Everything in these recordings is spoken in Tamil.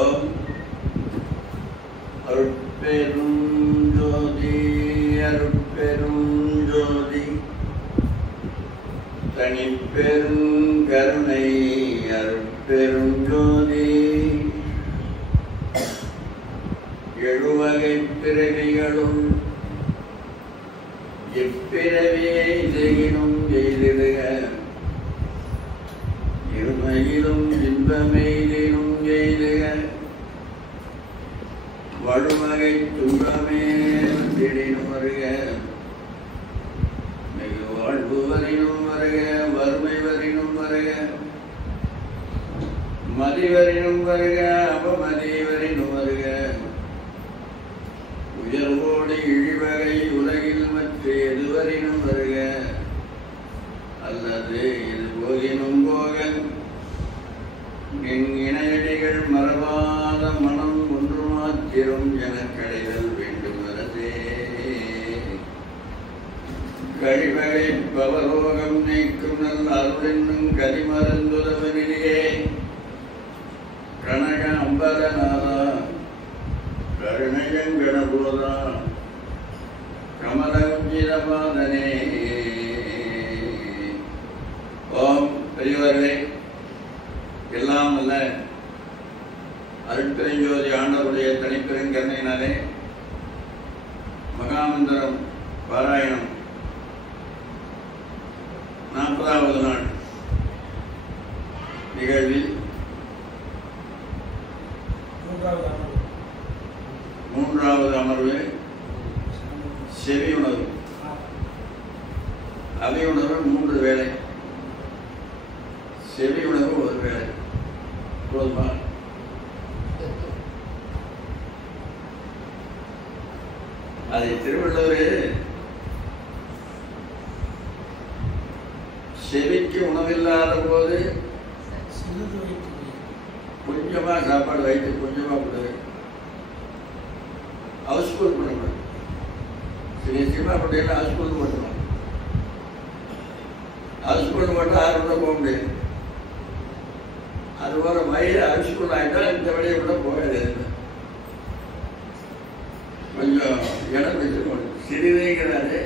ஓம் அருட்பெரும் ஜோதி அருட்பெரும் ஜோதி தனிப்பெரும் கருணை அருட்பெரும் ஜோதி எழுவகை பிறவிகளும் எப்பிறவியை செய்யினும் எய்திடுக இருமையிலும் இன்பமெய்தினும் எய்துக வழுவகை துன்பமே வந்திடினும் வருக மிகு வாழ்வு வரினும் வருக வறுமை வரினும் வருக மதிவரினும் வருக அபமதி வரினும் வருக உயர்வோடு இழிவகை உலகில் மற்ற எதுவரினும் வருக அல்லது இது போகினும் போக என் இணையடிகள் மறவாத மனம் ஒன்று மாத்திரம் எனக் கடைதல் வேண்டும் வரதே கழிவகை பவரோகம் நீக்கும் நல் அருளென்னும் கரிமருந்துதவனிலே கனக அம்பரநாதா கருணையங்கணபோதா கமலஞ்சிரபாதனே. ஓம் பெரியவர்களே, எல்லாம் அல்ல அருட்பெருஞ்சோதி ஆண்டவருடைய தனிப்பெருங்கருணையினாலே மகாமந்திரம் பாராயணம் 40வது நாள் நிகழ்வில் 3வது அமர்வு செவி உணர்வு. அவை உணர்வு 3 வேளை, செவி உணர்வு 1 வேளை. போதுமா? அதை திருவள்ளுவர் செவிக்கு உணவில்லாத போது கொஞ்சமா சாப்பாடு வைத்து கொஞ்சமா கொடு, ஹவுஸ்ஃபுல் பண்ணக்கூடாது. சரி, சினிமா பட்டியல ஹவுஸ்ஃபுல் போட்டுக்கலாம். ஹவுஸ்ஃபுல் போட்டால் 6 கூட போக முடியாது. அதுபோல வயிறு ஹவுஸ்ஃபுல் ஆகிட்டா இந்த வழியை கூட போகாது. கொஞ்சம் இடம் வச்சுக்கணும். சிறிதுங்கிறாரு.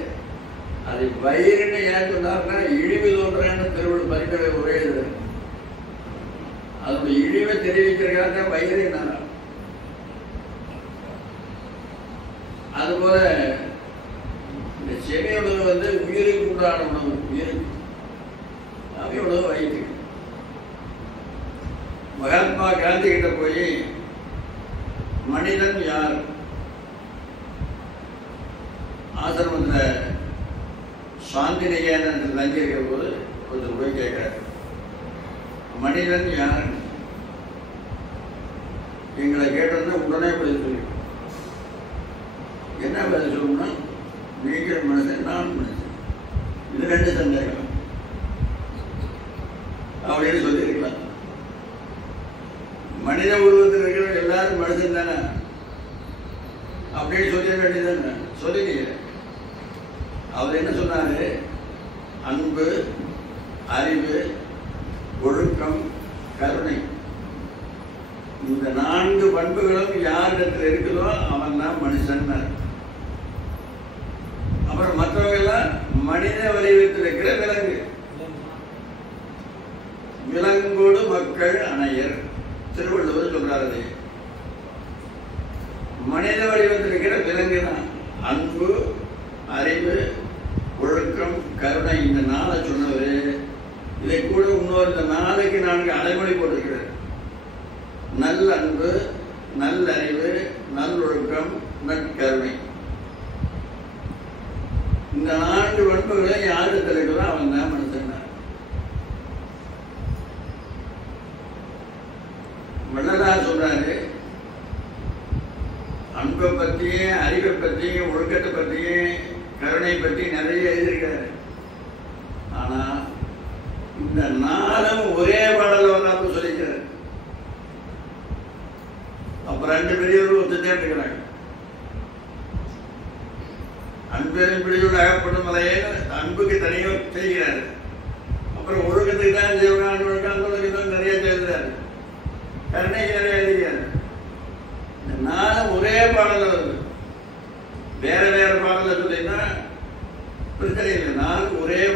அது வயிறுன்னு ஏன் சொன்னார்னா இழிவு தோன்றான்னு திருவள்ளுவர் பரிந்துரை உரையுது. அதனுடைய இழிவை தெரிவிக்கிறதுக்காக வயிறு நான். அதுபோல இந்த செவி உணவு உயிருக்கு உண்டான உணவு. உயிருக்கு அவை உணவு வயிற்று. மகாத்மா காந்தி கிட்ட போய் மனிதன் யார் ஆசிரமத்தில் சாந்தி நிகேதன் தங்கியிருக்கிற போது கொஞ்சம் போய் கேட்கிறார், மனிதன் யார்? எங்களை கேட்டோம்னா உடனே பதில் சொல்லி, என்ன பதில் சொல்லணும்னா நீங்கள் மனுஷன், நான் மனுஷன், இது 2 சந்தேகம் அப்படின்னு சொல்லியிருக்கலாம். மனித உருவத்தில் இருக்கிற எல்லாரும் மனுஷன் தானே அப்படின்னு சொல்லிட வேண்டியதானே. சொல்லிட்டீங்க. அவர் என்ன சொன்னாரு? அன்பு, அறிவு, ஒழுக்கம், கருணை, இந்த 4 பண்புகளும் யாரிடத்தில் இருக்குதோ அவன் தான் மனுஷன். அப்புறம் மற்றவங்க எல்லாம் மனித வடிவத்தில் இருக்கிற விலங்கு. விலங்கோடு மக்கள் அணையர் திருவள்ளுவர் சொல்றாரு. மனித வடிவத்தில் இருக்கிற விலங்கு தான் அன்பு, அறிவு, ஒழுக்கம், கருணை, இந்த 4 சொன்னவர். இதை கூட இன்னொரு இந்த 4க்கு 4 அடைமொழி போட்டிருக்கிறார். நல்ல அன்பு, நல்லறிவு, நல்லொழுக்கம், நற்கருணை. இந்த 4 பண்புகளை யாருக்கு தெரியுதோ அவன் தான் மனுஷன். வள்ளலார் சொல்றாரு, அன்பை பற்றியும் அறிவை பற்றியும் ஒழுக்கத்தை பற்றியும் கருணை பற்றி நிறைய எழுதியிருக்காரு. ஆனா இந்த 4 ஒரே பாடல வரலாறு சொல்லிக்கிறார். அப்புறம் 2 பெரியவர்கள் ஒத்துட்டே இருக்கிறாங்க. அன்பெரும் பிடியோடு அகப்படும் மலையே அன்புக்கு தனியாக செய்கிறாரு. அப்புறம் ஒழுக்கத்துக்கு தான் செய்வாங்க, ஒழுக்கம் தான் நிறைய செய்கிறாரு. கருணைக்கு நிறைய எழுதுகிறார்.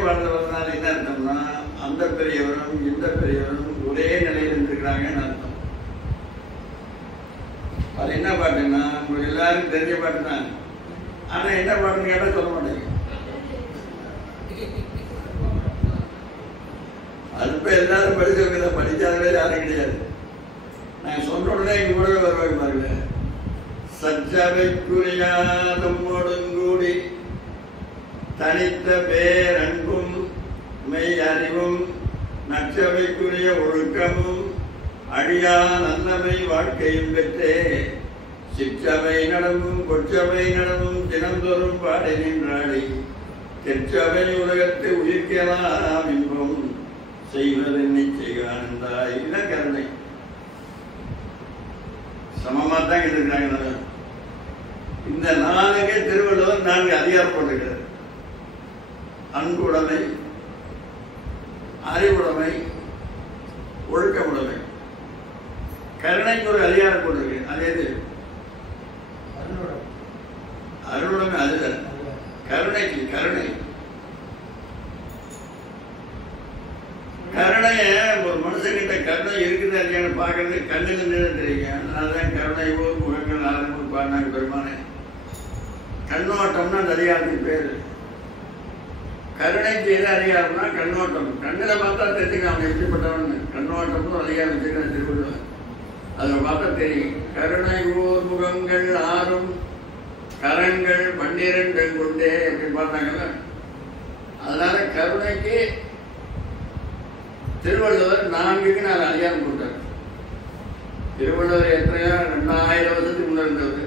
பாடல வந்தால் என்ன அர்த்தம்னா அந்த பெரியவரும் இந்த பெரியவரும் ஒரே நிலையில் இருந்திருக்கிறாங்கன்னு அர்த்தம். அது என்ன பாட்டுன்னா உங்களுக்கு எல்லாருக்கும் தெரிஞ்ச பாட்டு தான். ஆனா என்ன பாட்டுன்னு கேட்டால் சொல்ல மாட்டேங்க. அது இப்போ எல்லாரும் படிச்சவங்க படிக்காதவே யாரும் கிடையாது. நான் சொன்ன உடனே எங்க கூட வருவாங்க பாருங்க. சச்சவைக்குரியாதம்மொடுங்கூடி தனித்த பேரன்பும் மெய் அறிவும் நச்சவைக்குரிய ஒழுக்கமும் அழியா நல்லமை வாழ்க்கையும் பெற்றே சிற்றவை நடமும் கொச்சவை நடமும் தினந்தோறும் பாடி நின்றாடி தெற்றவை உலகத்தை உயிர்க்கலாம் இன்பம் செய்வது நிச்சயந்தாய். இதுதான் கருணை. சமமா தான் இருக்கிறாங்க. இந்த 4 திருவள்ளுவர் 4 அதிகாரம் போட்டிருக்கிறார். அன்புடைமை, அறிவுடைமை, ஒழுக்கமுடைமை. கருணைக்கு ஒரு அதிகாரம் போட்டிருக்கு. அது எது? அருளுடைமை. அதுதான் கருணைக்கு. கருணைய ஒரு மனுஷங்கிட்ட கருணை இருக்குது இல்லையான்னு பார்க்கறது கண்ணுக்கு நேரம் தெரியுங்க. அதனாலதான் கருணை ஊர் முகங்கள் ஆரம்பம் பாடினாங்க பெருமானே. கண்ணோட்டம்னா அந்த அதிகாரத்துக்கு பேரு. கருணைக்கு எது அதிகாரம்னா கண்ணோட்டம். கண்ணுல பார்த்தா தெரிஞ்சுக்க அவன் எப்படிப்பட்டவன். கண்ணோட்டம்னு அதிகாரம் வச்சுக்கிறேன் திருவள்ளுவர். அதில் பார்த்தா தெரியும். கருணை ஊர் முகங்கள் 6 கரங்கள் 12 கொண்டே அப்படின்னு பார்த்தாங்கல்ல. அதனால கருணைக்கு திருவள்ளுவர் 4க்கு 4 அதிகாரம் கொடுத்தார். திருவள்ளுவர் எத்தனையோ 2000 வருஷத்துக்கு முன்ன இருந்தவர்.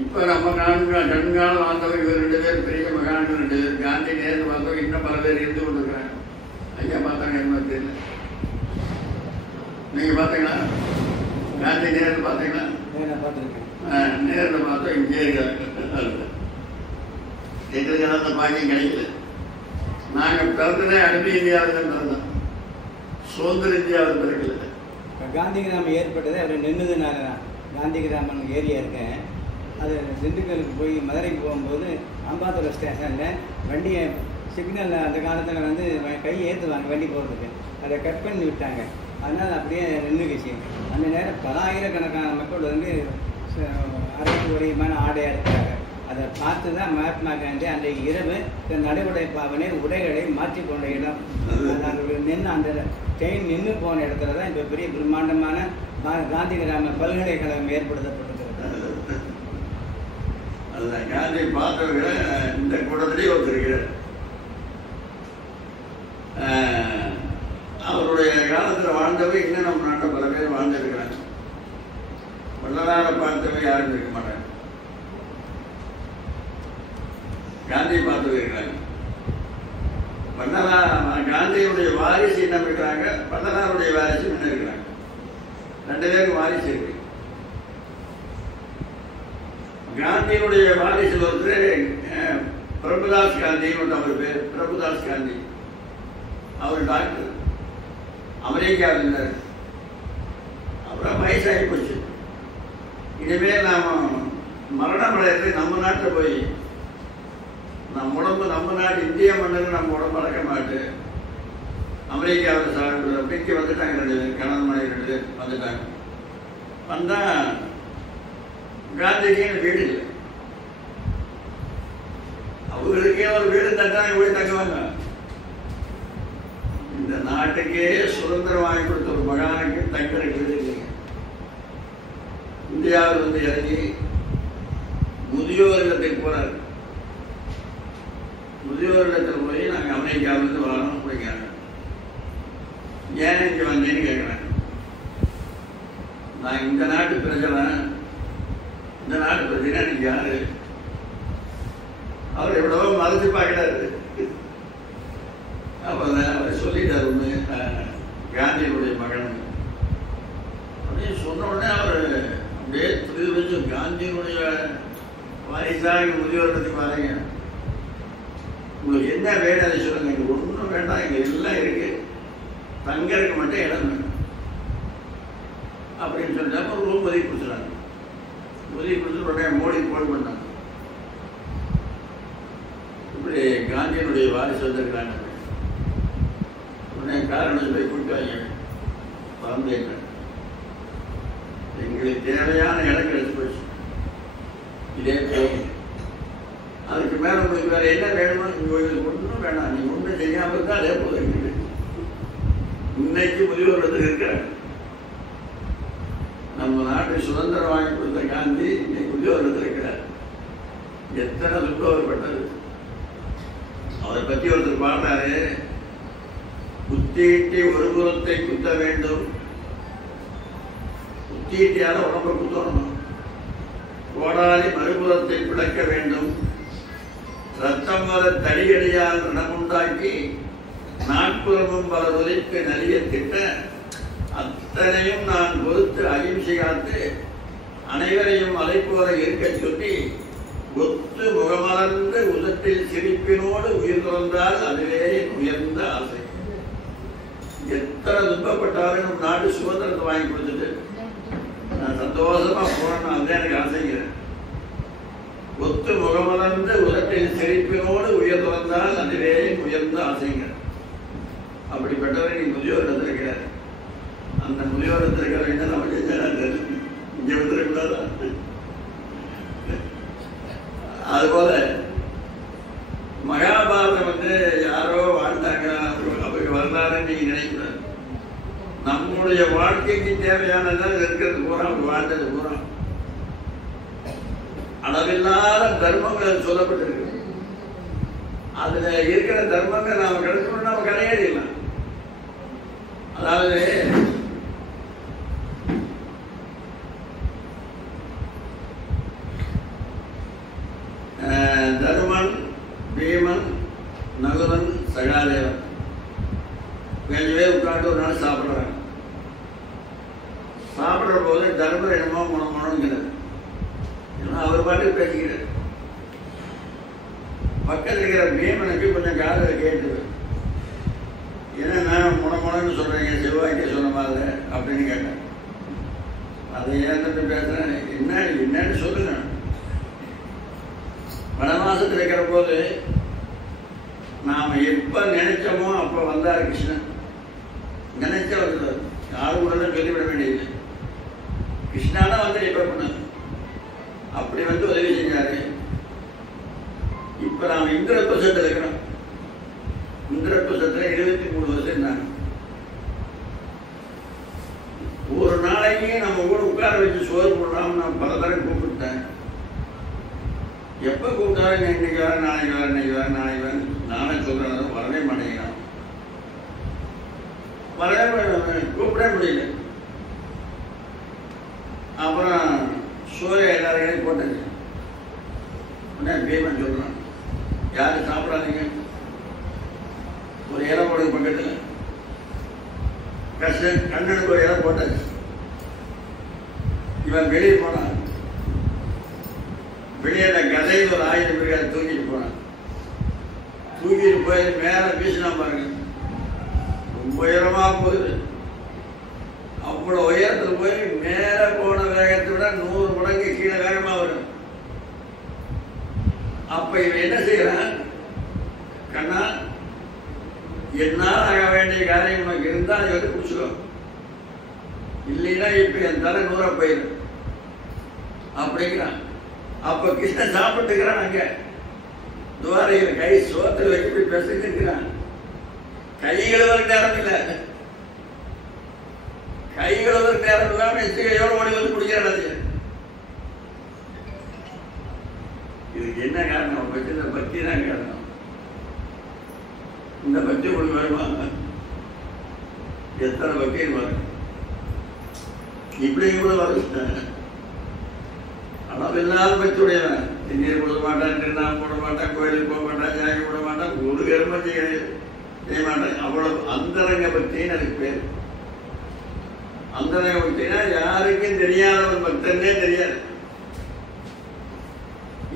இப்ப நம்ம கண்காலம் வாழ்ந்தவர் இவர் 2 பேர் பெரிய மகான்கள் 2 பேர். காந்தி நேரில் பார்த்தவங்க இன்னும் பல பேர் இருந்து கொண்டிருக்கிறாங்க. ஐயா பார்த்தாங்க என்ன தெரியல. நீங்க பாத்தீங்களா? காந்தி நேரில் பாத்தீங்களா? நேரில் பார்த்தோம். இங்கே இருக்காங்க. எங்களுக்கு அந்த பாக்கியம் கிடைக்கல. நாங்கள் பிறந்ததே அடிமை இந்தியாவில் தான் பிறந்தோம். சுதந்திர இந்தியாவில் பிறக்கல. காந்தி கிராமம் ஏற்பட்டதே அவர் நின்றுதுனால தான். காந்தி கிராமம் ஏரியா இருக்கேன். அது திண்டுக்கலுக்கு போய் மதுரைக்கு போகும்போது அம்பாத்தூர் ஸ்டேஷனில் வண்டியை சிக்னலில் அந்த காலத்தில் வந்து கை ஏற்றுவாங்க வண்டி போகிறதுக்கு. அதை கட் பண்ணி விட்டாங்க. அதனால் அப்படியே நின்றுக்குச்சு. அந்த நேரம் பலாயிரக்கணக்கான மக்கள் வந்து அரசு உடையமான ஆடையாக இருக்காங்க. அதை பார்த்து தான் மகாத்மா காந்தி அன்றைக்கு இரவு நடைமுறை பாவனை உடைகளை மாற்றிக்கொண்ட இடம். நின்று அந்த ட்ரெயின் நின்று போன இடத்துல தான் இப்போ பெரிய பிரம்மாண்டமான காந்தி கிராம பல்கலைக்கழகம் ஏற்படுத்தப்பட்டிருக்கிறது. அதுதான் காந்தி பார்த்தவர்களை இந்த கூட்டத்திலேயே ஒருத்தருக்கிறார். அவருடைய காலத்தில் வாழ்ந்தவை இன்னும் நம்ம நாட்டில் பல பேர் வாழ்ந்திருக்கிறாங்க. வள்ளலாரை பார்த்தவை யாரும் இருக்க மாட்டாங்க. காந்தியை பார்த்து இருக்கிறாங்க. காந்தியுடைய வாரிசு என்ன இருக்கிறாங்க, வள்ளலாருடைய வாரிசு என்ன இருக்கிறாங்க. 2 பேருக்கு வாரிசு இருக்கு. காந்தியுடைய வாரிசு ஒருத்தர் பிரபுதாஸ் காந்தி. அவர் பேர் பிரபுதாஸ் காந்தி. அவர் டாக்டர். அமெரிக்காவில் இருந்தார். அப்புறம் வயசாகி போச்சு. இனிமேல் நாம மரணம் அடையிறது நம்ம நாட்டில் போய் நம்ம உடம்பு நம்ம நாடு இந்திய மண்ணில் நம்ம உடம்பு அடக்க மாட்டு அமெரிக்காவில் சாப்பிட்டு அப்படிக்கு வந்துட்டாங்க. 2 பேர் கணவன் மனைவி 2 பேர் வந்துட்டாங்க. வந்தா காந்திக்கு வீடு இல்லை. அவங்களுக்கே ஒரு வீடு தட்டாங்க போய் தங்குவாங்க. இந்த நாட்டுக்கே சுதந்திரம் வாங்கி கொடுத்த ஒரு மகானுக்கு தங்கறதுக்கு வீடு இல்லைங்க. இந்தியாவில் வந்து இறங்கி முதியோர் இல்லத்துக்கு போறாரு. முதியோர் இல்லத்தில் போய் நாங்கள் அமெரிக்காவிலிருந்து வரணும் போய்க்கிறாங்க. ஏன் இங்கே வந்தேன்னு கேட்குறாங்க. நான் இந்த நாட்டு பிரஜனை, இந்த நாட்டு பிரச்சனை எனக்கு யாரு? அவர் எவ்வளவோ மறைச்சு பார்க்கிறாரு. அப்போ அவர் சொல்லிட்டார் ஒன்று, காந்தியினுடைய மகன் அப்படின்னு சொன்ன உடனே அவர் அப்படியே புரிது வச்சு காந்தியினுடைய வாரிசாக முதியோர்றதுக்கு பாருங்க. உங்களுக்கு என்ன வேணும் அதை சொல்லுங்க. இங்கே ஒன்றும் வேண்டாம், இங்கே எல்லாம் இருக்கு, தங்கருக்கு மட்டும் இடம் வேணும் அப்படின்னு சொல்லிட்டாங்க. ஒரு ரூம் ஒதுக்கி கொடுத்துறாங்க. ஒதுக்கி கொடுத்து உடனே மோடி போன் பண்ணாங்க. இப்படி காந்தியினுடைய வாரிசு வந்திருக்கிறாங்க. உடனே காரணம் போய் கொடுத்தாங்க. வந்தேங்க, எங்களுக்கு தேவையான இடம் கிடைச்சு போச்சு, இதே போதும், அதுக்கு மேல உங்களுக்கு வேற என்ன வேணுமோ உங்களுக்கு ஒன்றும் வேணாம், நீங்க ஒன்றும் செய்யாம இருந்தா அதே போதும். இன்னைக்கு முதியோர் இருக்கிறாங்க. நம்ம நாட்டு சுதந்திரம் வாங்கி கொடுத்த காந்தி இன்னைக்கு முதியோர் இருக்கிறார். எத்தனை துன்பப்பட்டது. அவரை பற்றி ஒருத்தர் பாடுறாரு, குத்தீட்டி ஒரு புறத்தை குத்த வேண்டும், குத்தீட்டியால உடம்பை குத்தணும், கோடாலி மறுபுறத்தை பிளக்க வேண்டும், ரத்தம் வர தடியடியால் ரணமுண்டாக்கி நாட்புறமும் பல உதைக்கு நலிய திட்ட அத்தனையும் நான் பொறுத்து அகிம்சை காத்து அனைவரையும் அலைப்போர இருக்க சொல்லி ஒத்து முகமலர்ந்து உதட்டில் சிரிப்பினோடு உயிர் துறந்தால் அதுவே உயர்ந்த ஆசை. எத்தனை துன்பப்பட்டாலும் நம் நாடு சுதந்திரத்தை வாங்கி கொடுத்துட்டு நான் சந்தோஷமா போறேன்னு அதுதான் எனக்கு ஆசைங்கிறேன். ஒத்து முகமலர்ந்து உதட்டில் சிரிப்பினோடு உயர் துறந்தால் அதுவே உயர்ந்த ஆசைங்கிறேன். அப்படிப்பட்டவரை நீ முதியோர் எடுத்திருக்கிறார். அந்த முதியோர் எடுத்திருக்கிற என்ன நம்ம செஞ்சா இங்க வந்துருக்கூடாதா? அதுபோல மகாபாரதம் யாரோ வாழ்ந்தாங்க, அவங்க வரலாறுன்னு நீங்க நினைக்கூடாது. நம்முடைய வாழ்க்கைக்கு தேவையானதான் இருக்கிறது பூரா, வாழ்ந்தது பூரா அளவில்லாத தர்மங்கள் சொல்லப்பட்டிருக்கு. அதுல இருக்கிற தர்மங்கள் நாம கிடைச்சோம்னா நம்ம கரையேறிடலாம். அதாவது தருமன், பீமன், நகுலன், சகாதேவன் 5 பேர் உட்காந்து ஒரு நாள் சாப்பிடுறாங்க. சாப்பிடுற போது தர்மர் என்னமோ மனோங்கிறது, அவர் பாட்டு பேசிக்கிறார். பக்கத்தில் இருக்கிற பீமனுக்கு கொஞ்சம் காதல் கேட்டுது. ஏன்னா நான் முனமுனன்னு சொல்றீங்க, செவ்வாய்க்கு சொன்ன மாதிரி அப்படின்னு கேட்டேன். அதை ஏன் பேசுறேன், என்னன்னு சொல்லுங்க. வனவாசத்தில் இருக்கிற போது நாம எப்ப நினைச்சோமோ அப்ப வந்தார் கிருஷ்ணன். நினைச்ச வந்துடுவார், யாரும் கூட சொல்லிவிட வேண்டியது. கிருஷ்ணானா வந்து எப்ப பண்ணாரு, அப்படி வந்து உதவி செஞ்சாரு. இப்ப நாம இந்திரபிரசத்தில் இருக்கிறோம். இந்திரபிரசத்துல 23 வருஷம் இருந்தாங்க. ஒரு நாளைக்கு நம்ம கூட உட்கார வச்சு சோறு போடலாம். நான் பல தரம் கூப்பிட்டேன். எப்ப கூப்பிட்டாலும் இன்னைக்கு வர, நாளைக்கு வர, இன்னைக்கு வர, நாளைக்கு வர, நானே சொல்றேன், வரவே மாட்டேங்கிறான். வரவே கூப்பிட முடியல. அப்புறம் சோறு எல்லாரையும் போட்டாச்சு. உடனே பீமன் சொல்றான், யாரும் சாப்பிடாதீங்க, ஒரு இலை போடுங்க பக்கத்துல. கண்ணனுக்கு ஒரு இலை போட்டாச்சு. இவன் வெளியே போனான். வெளியே கதையில் ஒரு 1000 பேர் தூக்கிட்டு போனான். தூக்கிட்டு போய் மேல வீசினா பாருங்க, ரொம்ப உயரமா போகுது. அவ்வளவு உயரத்துல போய் மேல போன வேகத்தை விட 100 மடங்கு கீழே வேகமா வரும். அப்ப இவன் என்ன செய்யறான், கண்ணா என்னால் ஆக வேண்டிய காரியம் உனக்கு இருந்தா அதை வந்து பிடிச்சிடும், இல்லைன்னா இப்ப என் தலை 100 போயிடும் அப்படிங்கிறான். அப்ப கிருஷ்ணன் சாப்பிட்டுக்கிறான். அங்க துவாரையில் கை சோத்துல வச்சு பேசிட்டு இருக்கிறான். கை கழுவதற்கு நேரம் இல்லை, கை கழுவதற்கு நேரம் இல்லாம எச்சகையோட ஓடி வந்து குடிக்கிறான். இதுக்கு என்ன காரணம், இந்த பக்தி தான் காரணம். இந்த பக்தி உங்களுக்கு வருமா? எத்தனை பக்தி வரும், இப்படி கூட வரும். அளவில்லாத பக்தியுடையவன். நீர் போட மாட்டான், திருநாம் போட மாட்டான், கோயிலுக்கு போக மாட்டான், ஜாகி போட மாட்டான், ஒரு கர்மம் செய்ய மாட்டான். அவ்வளவு அந்தரங்க பக்தின்னு அதுக்கு பேர். அந்தரங்க பக்தினா யாருக்கும் தெரியாத ஒரு பக்தன்னே தெரியாது.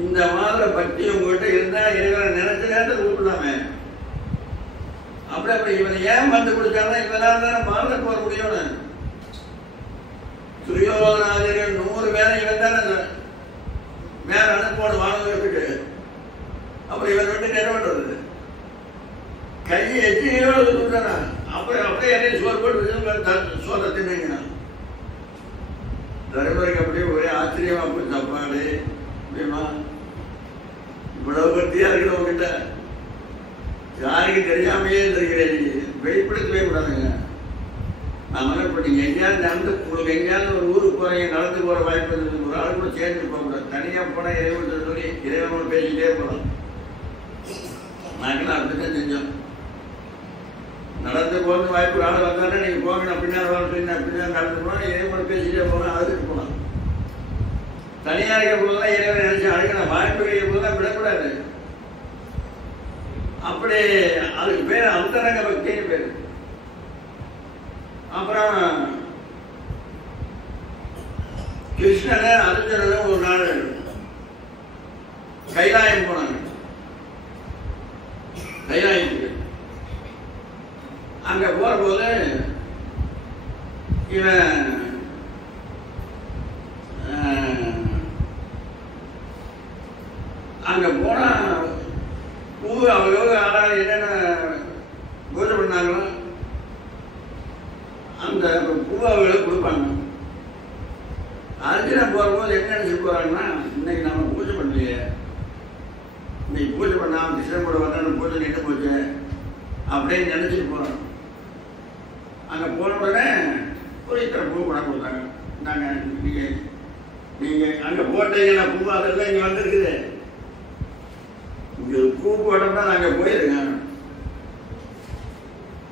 இந்த மாதிரி பக்தி உங்ககிட்ட இருந்தா இறைவனை நினைச்ச நேரத்தில் கூப்பிடலாமே. அப்படி இவனை ஏன் வந்து கொடுத்தாங்கன்னா இவனால தானே மாற போற முடியும். துரியோதனாதிகள் 100 பேரை இவன் தானே மேல அனுப்போடு வானத்துக்கு. அப்ப அப்புறம் இவன் வந்து என்ன பண்றது? கையை எச்சியோட கொடுத்தானா? அப்புறம் அப்படியே என்னையும் சோறு போட்டு சோறை தின்னுங்க. தருமருக்கு அப்படியே ஒரே ஆச்சரியமா போய் சாப்பாடு அப்படிமா இவ்வளவு பக்தியா இருக்கிறவங்கிட்ட யாருக்கு தெரியாமையே இருக்கிறேன். நீங்க வெளிப்படுத்தவே கூடாதுங்க. நான் இப்போ நீங்கள் எங்கேயாவது நடந்து உங்களுக்கு எங்கேயாவது ஒரு ஊருக்கு போகிறீங்க, நடந்து போகிற வாய்ப்பு இருக்குது, ஒரு ஆள் கூட சேர்ந்து போகக்கூடாது. தனியாக போனால் இறைவன் சொல்லி இறைவனோட பேசிக்கிட்டே போகலாம். நாங்களாம் அப்படித்தான் செஞ்சோம். நடந்து போகிறது வாய்ப்பு ஒரு ஆள் வந்தாலே நீங்கள் போங்க, நான் பின்னாடி வரணும், பின்னாடி நடந்து போனால் இறைவனோட பேசிக்கிட்டே போகலாம், அதுக்கு போகலாம். தனியாக இருக்க போதுதான் இறைவன் நினைச்சு அழைக்கணும். வாய்ப்பு கிடைக்க போதுதான் விடக்கூடாது. அப்படி அதுக்கு பேர் அந்தரங்க பக்தின்னு பேர். அப்புறம் கிருஷ்ணனை அர்ஜுனனும் ஒரு நாள் கைலாயம் போனாங்க. கைலாயத்துக்கு அங்க போற போது இவன் அங்க போனா பூ அவங்க ஆறாவது என்னென்ன பூஜை பண்ணாங்களோ அந்த பூவை அவங்களுக்கு கொடுப்பாங்க. அர்ஜுனன் போகும்போது என்ன நினைச்சு போறாங்கன்னா, இன்னைக்கு நம்ம பூஜை பண்ணலையே, இன்னைக்கு பூஜை பண்ணாம கிருஷ்ணன் கூட வந்தா பூஜை நின்று போச்சு அப்படின்னு நினைச்சிட்டு போறோம். அங்க போன உடனே ஒரு இத்தனை பூ பணம் கொடுத்தாங்க. நாங்க நீங்க அங்க போட்டீங்கன்னா பூ அதெல்லாம் இங்க வந்துருக்குது, இங்க பூ போட்டோம்னா நாங்க போயிருங்க.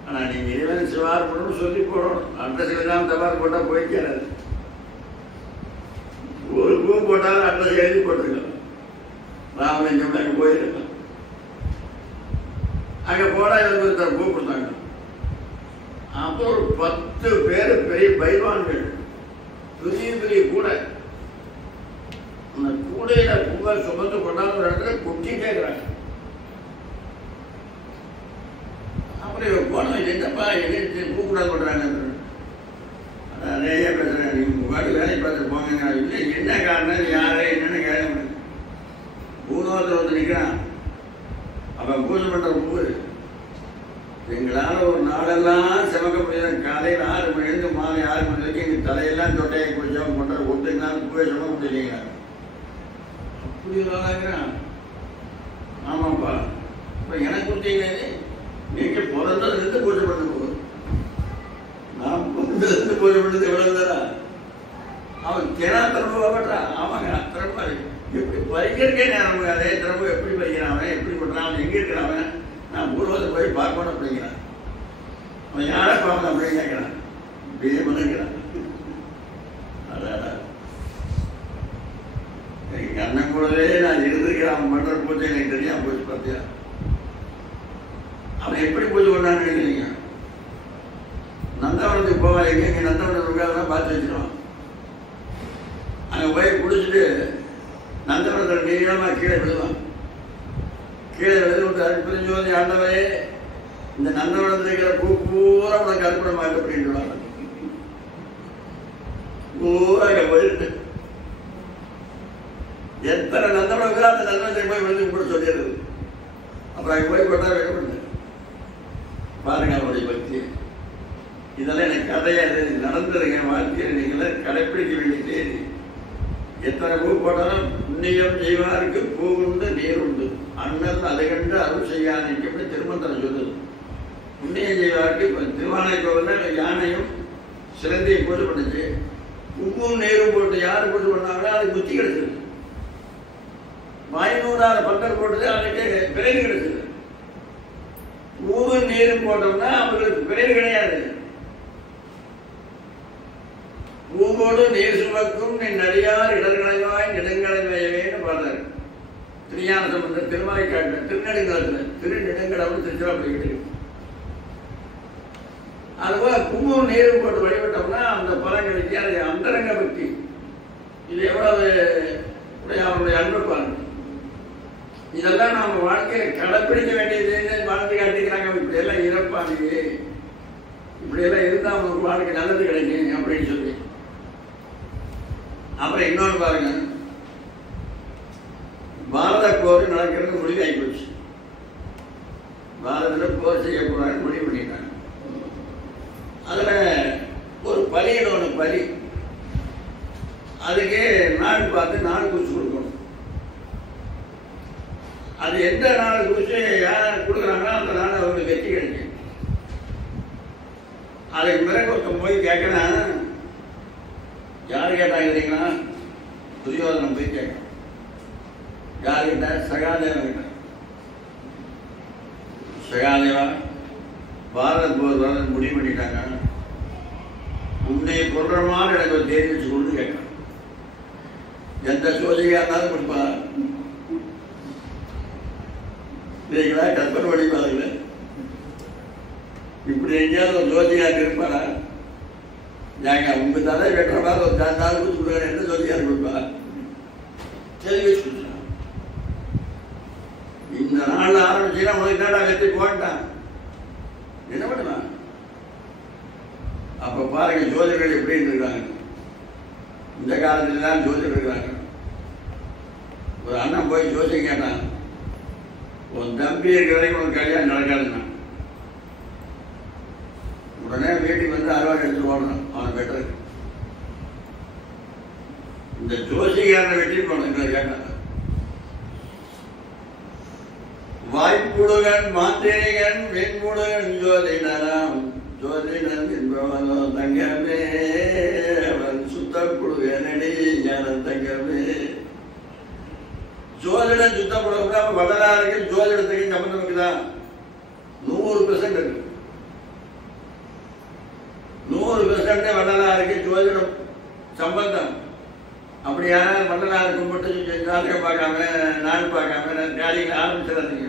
ஆனா நீங்க இறைவன் சிவார் போடணும் சொல்லி போடணும். அட்ரஸ் எல்லாம் தவாறு போட்டா போய்க்காது. ஒரு பூ போட்டாலும் அட்ரஸ் எழுதி போட்டுருக்கலாம். ராமலிங்கம் அங்க போயிருக்கலாம். அங்க போனா இவருக்கு ஒருத்தர் பூ கொடுத்தாங்க. அப்போ ஒரு 10 பேர் பெரிய பைவான்கள், பெரிய பெரிய கூடை, அந்த கூடையில பூவை சுமந்து கொண்டாந்து ஒரு இடத்துல குட்டிட்டே இருக்கிறாங்க. அப்புறம் போனோம், என்னப்பா என்ன பூ கூடாது பண்றாங்க? நிறைய பேசுறேன், நீங்க முன்னாடி வேலை பார்த்து போங்க. இல்லை என்ன காரணம், யாரு என்னன்னு கேட்க முடியும். பூனோத்தில் வந்து நிற்கிறான், அவன் பூஜை பண்ற பூ எங்களால் ஒரு நாளெல்லாம் சிவக்க முடியாது. காலையில் 6 மணிலேருந்து மாலை 6 மணி வரைக்கும் எங்கள் தலையெல்லாம் தொட்டையை குடிச்சவங்க பண்ணுற ஒருத்தருக்கு நாள் பூவை சுமக்க முடியலைங்க. அப்படி ஒரு ஆளாகிறான். ஆமாப்பா, இப்போ எனக்கு கொடுத்தீங்களே, நீங்க பிறந்ததுலேருந்து பூஜை பண்ண போகுது, நான் பிறந்ததுலேருந்து பூஜை பண்ணது எவ்வளவு தரா? அவன் தினா திறமை பண்றான். ஆமாங்க, திறமை எப்படி பறிக்கிறக்கே நேரம், அதே திறமை எப்படி பறிக்கிறான், அவன் எப்படி பண்றான், அவன் எங்க இருக்கிறான், நான் பூர்வத்தை போய் பார்க்கணும் அப்படிங்கிறான். அவன் யாரை பார்க்கணும் அப்படின்னு கேட்கிறான். இப்படியே பண்ணுங்கிறான். அதான் எங்க அண்ணன் கூடவே நான் இருந்திருக்கிறேன். அவன் பண்ற பூஜை எனக்கு தெரியாம போச்சு. பார்த்தியா, அவன் எப்படி பூஜை பண்ணான்னு நினைக்கிறீங்க? நந்தவனத்துக்கு போவான். எங்க நந்தவனத்துக்கு பார்த்து வச்சிருவான். அங்க போய் குடிச்சிட்டு நந்தவனத்தில் நீளமா கீழே விழுவான். கீழே விழுந்து விட்டு அற்புதம் ஜோதி ஆண்டவே, இந்த நந்தவனத்தில் இருக்கிற பூ பூரா உனக்கு அற்புதமாக அப்படின்ட்டு பூரா அங்க போயிட்டு எத்தனை நந்தவனம் அந்த நந்தவனத்தை போய் விழுந்து கூட சொல்லிடுறது. அப்புறம் அங்கே போய் கொண்டா வேணும். பாருங்க அவருடைய பக்தி. இதெல்லாம் எனக்கு கதையா நடந்ததுங்க. வாழ்க்கையில் நீங்கள கடைப்பிடிக்க வேண்டியதே. எத்தனை பூ போட்டாலும் புண்ணியம் செய்வாருக்கு பூ உண்டு நீர் உண்டு, அண்ணல் அதை கண்டு அருள் செய்யாதீங்க அப்படி திருமந்திரம் சொல்லுது. புண்ணியம் செய்வாருக்கு இப்போ திருவானைக்கோவில் யானையும் சிலந்தையும் பூஜை பண்ணுச்சு. உப்பும் நீரும் போட்டு யார் பூஜை பண்ணாங்களோ அது புத்தி கிடைச்சது. 500 பக்கர் போட்டது அதுக்கு பிறகு கிடைச்சது. பூவும் நீரும் போட்டோம்னா அவங்களுக்கு பிறகு கிடையாது. பூவோடு நீர் சுமக்கும் நீ நடிகார் இடர்களைவாய் நெடுங்கடமையவேன்னு பாடுறாரு திருஞான சம்பந்தர் திருவாய்க்காட்டில் திருநெடுங்காலத்தில் திருநெடுங்கடவுன்னு திருச்சிராப்பள்ளி கிடைக்கும். அதுபோல பூவும் நீரும் போட்டு வழிபட்டோம்னா அந்த பலன் கிடைக்க. அது அந்தரங்க பக்தி. இது எவ்வளவு அவருடைய அன்பு பாருங்க. இதெல்லாம் நம்ம வாழ்க்கையில கடைப்பிடிக்க வேண்டியது. வாழ்க்கை காட்டிக்கிறாங்க, இப்படி எல்லாம் இறப்பாங்க, இப்படி எல்லாம் இருந்தா அவங்களுக்கு வாழ்க்கை நல்லது கிடைக்கும் அப்படின்னு சொல்லி. அப்புறம் இன்னொன்று பாருங்க, பாரத போர் நடக்கிறது முடிவாகி போச்சு. பாரதத்தில் போர் செய்ய போறான்னு முடிவு பண்ணிட்டாங்க. அதில் ஒரு பலியிடணும், பலி. அதுக்கு நாடு பார்த்து நாடு குறிச்சு கொடுக்கணும். அது எந்த நாடு குறிச்சு யார் கொடுக்குறாங்களோ அந்த நாடு அவங்களுக்கு வெற்றி கிடைக்கும். அதுக்கு பிறகு ஒருத்தன் போய் கேட்கணும். யார் கேட்டாங்க தெரியுங்களா? துரியோதனம் போய் கேட்கணும். யாருக்கிட்ட? சகாதேவன் கிட்ட. சகாதேவா, பாரத் போர் வர முடிவு பண்ணிட்டாங்க, உன்னை கொள்ற மாதிரி எனக்கு ஒரு தேதி வச்சு கொண்டு கேட்கணும். எந்த சோதனையா இருந்தாலும் கொடுப்பா. இல்லைங்களா? கற்பனை வழிபாடுல இப்படி எங்கேயாவது ஒரு ஜோதியார் இருப்பாரா? நாங்க உங்க தலை வெட்டுற மாதிரி ஒரு நாள் கொடுத்து கொடுக்குற எந்த ஜோதியார் கொடுப்பா? சரி வச்சு கொடுத்துருவோம். இந்த நாள் ஆரம்பிச்சுன்னா உனக்கு நாடா வெற்றி போட்டான் என்ன பண்ணுவான்? அப்ப பாருங்க ஜோதிடர்கள் எப்படி இருக்காங்க. இந்த காலத்துல தான் ஜோதிடர் இருக்கிறாங்க. ஒரு அண்ணன் போய் ஜோதிடம் கேட்டான், உன் தம்பி இருக்கிற வரைக்கும் உனக்கு கல்யாணம் நடக்காதுன்னா. உடனே வீட்டுக்கு வந்து அறுவாடு எடுத்து போடணும், அவனை பெற்று. இந்த ஜோசிகாரனை வெற்றி போனோம் கேட்டான். வாய்ப்புடுகன் மாத்திரைகன் வெண்புடுகன் ஜோதிடனாம் ஜோதிடன் என்பவனோ தங்கமே அவன் சுத்தப்படுகனடி ஞான தங்கமே. ஜோதிடம் சுத்தப்படுவா வடலாருக்கு ஜோதிடத்துக்கு சம்பந்தம் இருக்குதா? 100% இருக்கு. 100% வடலாருக்கு ஜோதிடம் சம்பந்தம். அப்படி யாராவது வள்ளலார் கும்பிட்டு ஜாதகம் பார்க்காம நாள் பார்க்காம காரியங்களை ஆரம்பிச்சிடாதீங்க.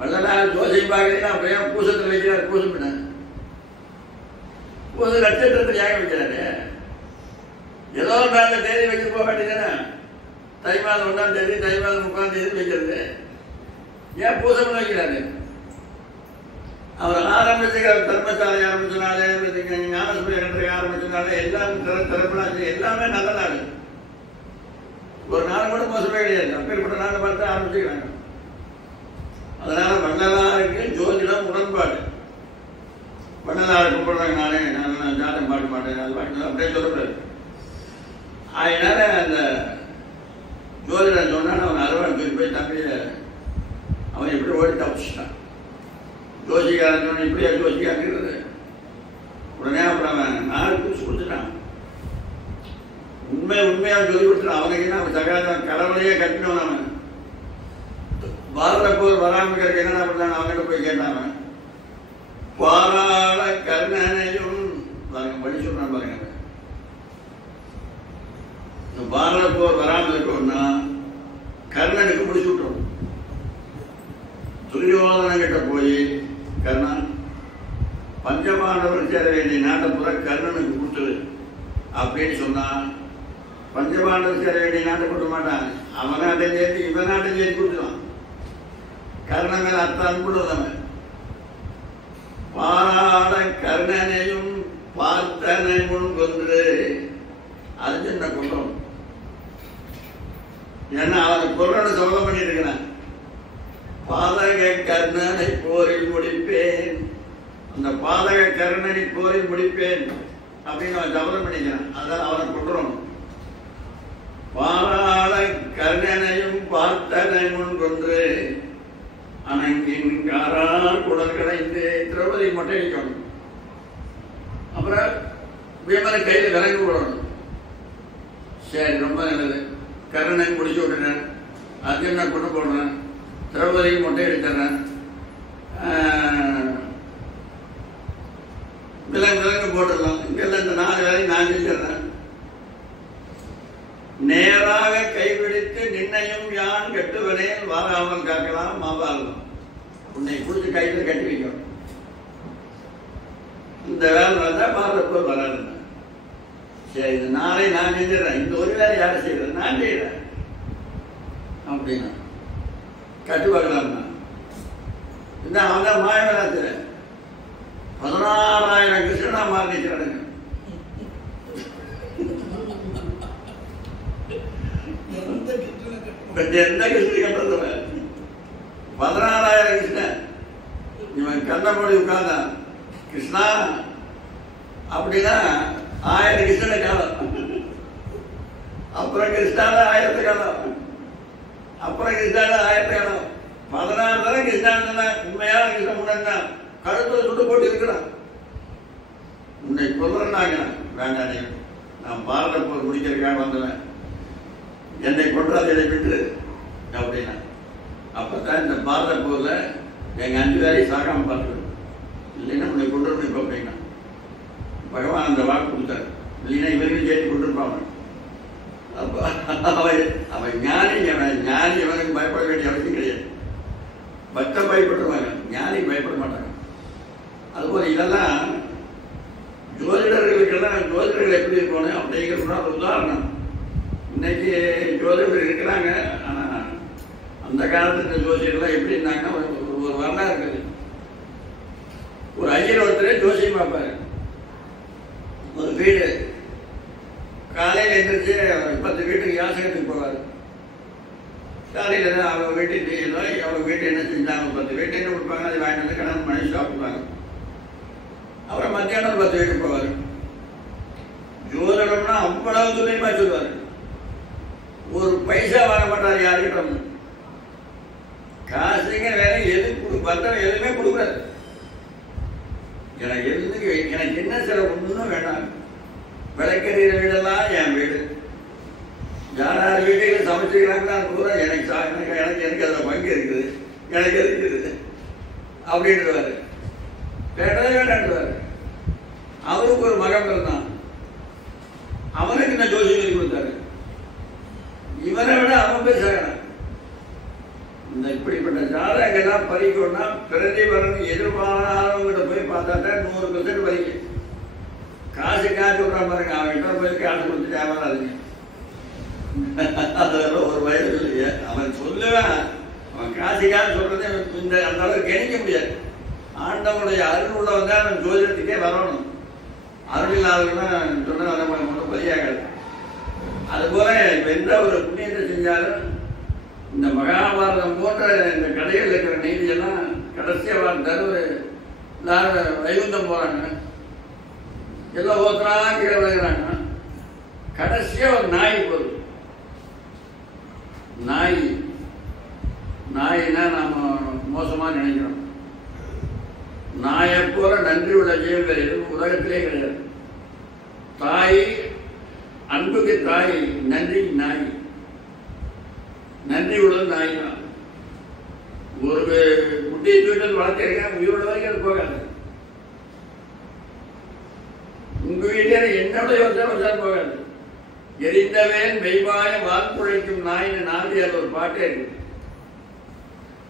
வள்ளலார் ஜோசியம் பார்க்கறீங்கன்னா அப்படியே பூசத்தில் வைக்கிறார். பூசம் பண்ண பூச நட்சத்திரத்தில் ஏக வைக்கிறாரு. ஏதோ ஒரு நாளில் தேதி வச்சு போக வேண்டியதானே? தை மாதம் 1ஆம் தேதி, தை மாதம் 3ஆம் தேதி வைக்கிறது. ஏன் பூசம் வைக்கிறாரு? அவர் ஆரம்பிச்சுக்கிற தர்மசாலை ஆரம்பிச்சனாலே, ஞானசபை ஆரம்பிச்சனாலே எல்லாம் திறப்படாச்சு. எல்லாமே நல்ல நாள். ஒரு நாள் கூட மோசமே கிடையாது. அப்பேற்பட்ட நாள் பார்த்து ஆரம்பிச்சுக்கிறாங்க. அதனால வள்ளலாருக்கு ஜோதிடம் உடன்பாடு. வள்ளலார் கும்பிடுறாங்க. நான் ஜாதகம் பார்க்க மாட்டேன், அது பார்க்க அப்படியே சொல்லக்கூடாது. அதனால அந்த ஜோதிடம் சொன்னாலும் அவன் அறுவாடு தூக்கி போய் தம்பிய அவன் எப்படி ஓடி தப்பிச்சிட்டான். ஜோசிகாரன் சொன்ன இப்படியா ஜோசிக்காருங்கிறது. உடனே அப்புறம் அவன் நாலு குறிச்சு கொடுத்துட்டான். உண்மையாக சொல்லி கொடுத்துட்டான். அவனுக்கு அவன் சகாதம் கடவுளையே கட்டினவன். அவன் பாரத போர் வராமல் என்ன பண்ணான்? அவன்கிட்ட போய் கேட்டான். பாராள கர்ணனையும் படி சொல்றான் பாருங்க. பாரத போர் வராமல் இருக்கணும்னா கர்ணனுக்கு முடிச்சு விட்டுரும். துரியோதன கிட்ட போய் கர்ணன் பஞ்சபாண்டவர் சேர வேண்டிய நாட்டை பூரா கர்ணனுக்கு கொடுத்துரு அப்படின்னு சொன்னான். பஞ்சபாண்டவர் சேர வேண்டிய நாட்டை கொடுக்க மாட்டான். அவன் நாட்டை சேர்த்து இவன் நாட்டை சேர்த்து கொடுத்துருவான். கர்ணன் மேல அத்த அன்புள்ளவன். பாராள கர்ணனையும் பார்த்தனை முன் கொன்று அர்ஜுன கொல்றோம். ஏன்னா அவனை கொல்லன்னு சபதம் பண்ணிட்டு இருக்கிறான். பாதக கர்ணனை போரில் முடிப்பேன், அந்த பாதக கர்ணனை போரில் முடிப்பேன் அப்படின்னு அவன் சபதம் பண்ணிக்கிறான். அதான் அவனை கொல்றோம். பாராள கர்ணனையும் பார்த்தனை முன் கொன்று அனங்கின் காரார் குடல் கடைந்து திரௌபதி மொட்டை அடிக்கணும். அப்புறம் விமலை கையில் விலங்கு விடணும். சரி, ரொம்ப நல்லது. கர்ணனை முடிச்சு விட்டுறேன், அர்ஜுனை கொண்டு போடுறேன், திரௌபதிக்கு மொட்டை அடித்துறேன், விலங்கு போட்டுடலாம். இங்கெல்லாம் இந்த 4 வேலையும் நான் செஞ்சிடறேன். நேராக கைபிடித்து நின்னையும் யான் கட்டுவனேன் வாராமல் காக்கலாம் மாபாலம். உன்னை குறித்து கையில் கட்டி வைக்கணும். இந்த வேலை வந்தா பாரத போர் வராது. சரி, இந்த 4 நான் செஞ்சிடறேன். இந்த ஒரு வேலை யாரும் செய்யறது? நான் செய்யறேன் அப்படின்னா கட்டு பார்க்கலாம்னா இந்த அவன் மாயவராத்திர 16,000 கிருஷ்ணனா மாறிக்கிறானுங்க. எந்த கிருஷ்ணன் கட்டுறது? 16,000 கிருஷ்ணன் இவன் கண்ணை மூடி உட்கார்ந்தான். கிருஷ்ணா அப்படின்னா 1000 கிருஷ்ணனை காலம், அப்புறம் கிருஷ்ணால 1000 காலம், அப்புறம் கிருஷ்ணால 1000 காலம், 16 தடவை கிருஷ்ணான் உண்மையான கிருஷ்ணன் முன்னா கருத்துல சுட்டு போட்டு இருக்கிறான். உன்னை கொல்றாங்க. வேண்டாம், நான் பாரத போர் முடிக்கிறதுக்காக வந்தவன், என்னை கொன்றாதை விட்டு அப்படின்னா. அப்பதான் இந்த பாரத போர்ல எங்க 5 பேரையும் சாகாம பார்த்துக்கணும், இல்லைன்னா உன்னை கொண்டு வந்து அப்படின்னா பகவான் அந்த வாக்கு கொடுத்தாரு. இல்லைன்னா இவரையும் சேர்த்து கொண்டிருப்பாங்க. அப்ப அவன் ஞானி, ஞானி அவனுக்கு பயப்பட வேண்டிய அவசியம் கிடையாது. பக்தம் பயப்படுவாங்க, ஞானி பயப்பட மாட்டாங்க. அதுபோல இதெல்லாம் ஜோதிடர்களுக்கெல்லாம் ஜோதிடர்கள் எப்படி இருக்கணும் அப்படிங்கிற ஒரு உதாரணம். இன்னைக்கு ஜோதிடர்கள் இருக்கிறாங்க, ஆனா அந்த காலத்துல ஜோதிடர்கள்லாம் எப்படி இருந்தாங்கன்னா ஒரு வரலாறு இருக்குது. ஒரு ஐயர் ஒருத்தரே ஜோசியம் பார்ப்பாரு. ஒரு வீடு காலையில் எழுந்திரிச்சு 10 வீட்டுக்கு யாசகத்துக்கு போவார். காலையில் தான் அவங்க வீட்டுக்கு அவங்க வீட்டு என்ன செஞ்சாங்க, 10 வீட்டு என்ன கொடுப்பாங்க, அதை வாங்கிட்டு வந்து கணவன் மனைவி சாப்பிடுவாங்க. அப்புறம் மத்தியானம் 10 வீட்டுக்கு போவார். ஜோதிடம்னா அவ்வளவு துல்லியமா சொல்லுவார். ஒரு பைசா வாங்க மாட்டார் யாருக்கிட்ட. காசுங்க வேற எது பத்திரம் எதுவுமே கொடுக்குறாரு. எனக்கு என்ன செலவு ஒன்றும் வேண்டாம். விளக்கறிகிற வீடெல்லாம் என் வீடு, யாரார் வீட்டையும் சமைச்சுக்கிறாங்கன்னா கூட எனக்கு அதில் பங்கு இருக்குது, எனக்கு இருக்குது அப்படின்றாரு. கேட்டதே வேண்டான்றாரு. அவருக்கு ஒரு மகன் இருந்தான், அவனுக்கு இந்த ஜோசியம் சொல்லி கொடுத்தாரு. இவரை விட அவன் போய் சேகணும். இந்த இப்படிப்பட்ட ஜாதகங்கள்லாம் பறிக்கணும்னா பிரதிபலன் எதிர்பாராதவங்கிட்ட போய் பார்த்தா தான் 100% பறிக்கும். காசு விட்றான் பாருங்க, அவன்கிட்ட போய் காசு கொடுத்து தேவையில்லாதுங்க. அதெல்லாம் ஒரு வயது இல்லையே. அவன் சொல்லுவேன், அவன் காசு சொல்றதே இந்த அந்த அளவுக்கு கணிக்க முடியாது. ஆண்டவனுடைய அருள் உள்ளவன் தான் அவன் ஜோதிடத்துக்கே வரணும். அருள் இல்லாதவங்களாம் சொன்னா மட்டும் பதியாகாது. அதுபோல எந்த ஒரு புண்ணியத்தை செஞ்சாலும் இந்த மகாபாரதம் போன்ற இந்த கதைகள் இருக்கிற நீதியெல்லாம் கடைசியாக தருவது எல்லாரும் வைகுந்தம் போறாங்க, எல்லாம் ஓத்துறா கீழே விளையாடுறாங்க. கடைசியா ஒரு நாய் போகுது. நாயினா நாம மோசமா நினைக்கிறோம். நாயை போல நன்றி உள்ள ஜீவங்கள் எதுவும் உலகத்திலே கிடையாது. தாய் அன்புக்கு தாய், நன்றி நாய். நன்றி உள்ளது நாய் தான். ஒரு குட்டியை தூக்கிட்டு வளர்த்திருக்கேன், உயிரோட வரைக்கும் அது போகாது. உங்க வீட்டில என்னுடைய வச்சாலும் போகாது. எரிந்தவேன் மெய்வாய வாக்குழைக்கும் நாயின்னு நாந்தியால் ஒரு பாட்டே இருக்கு.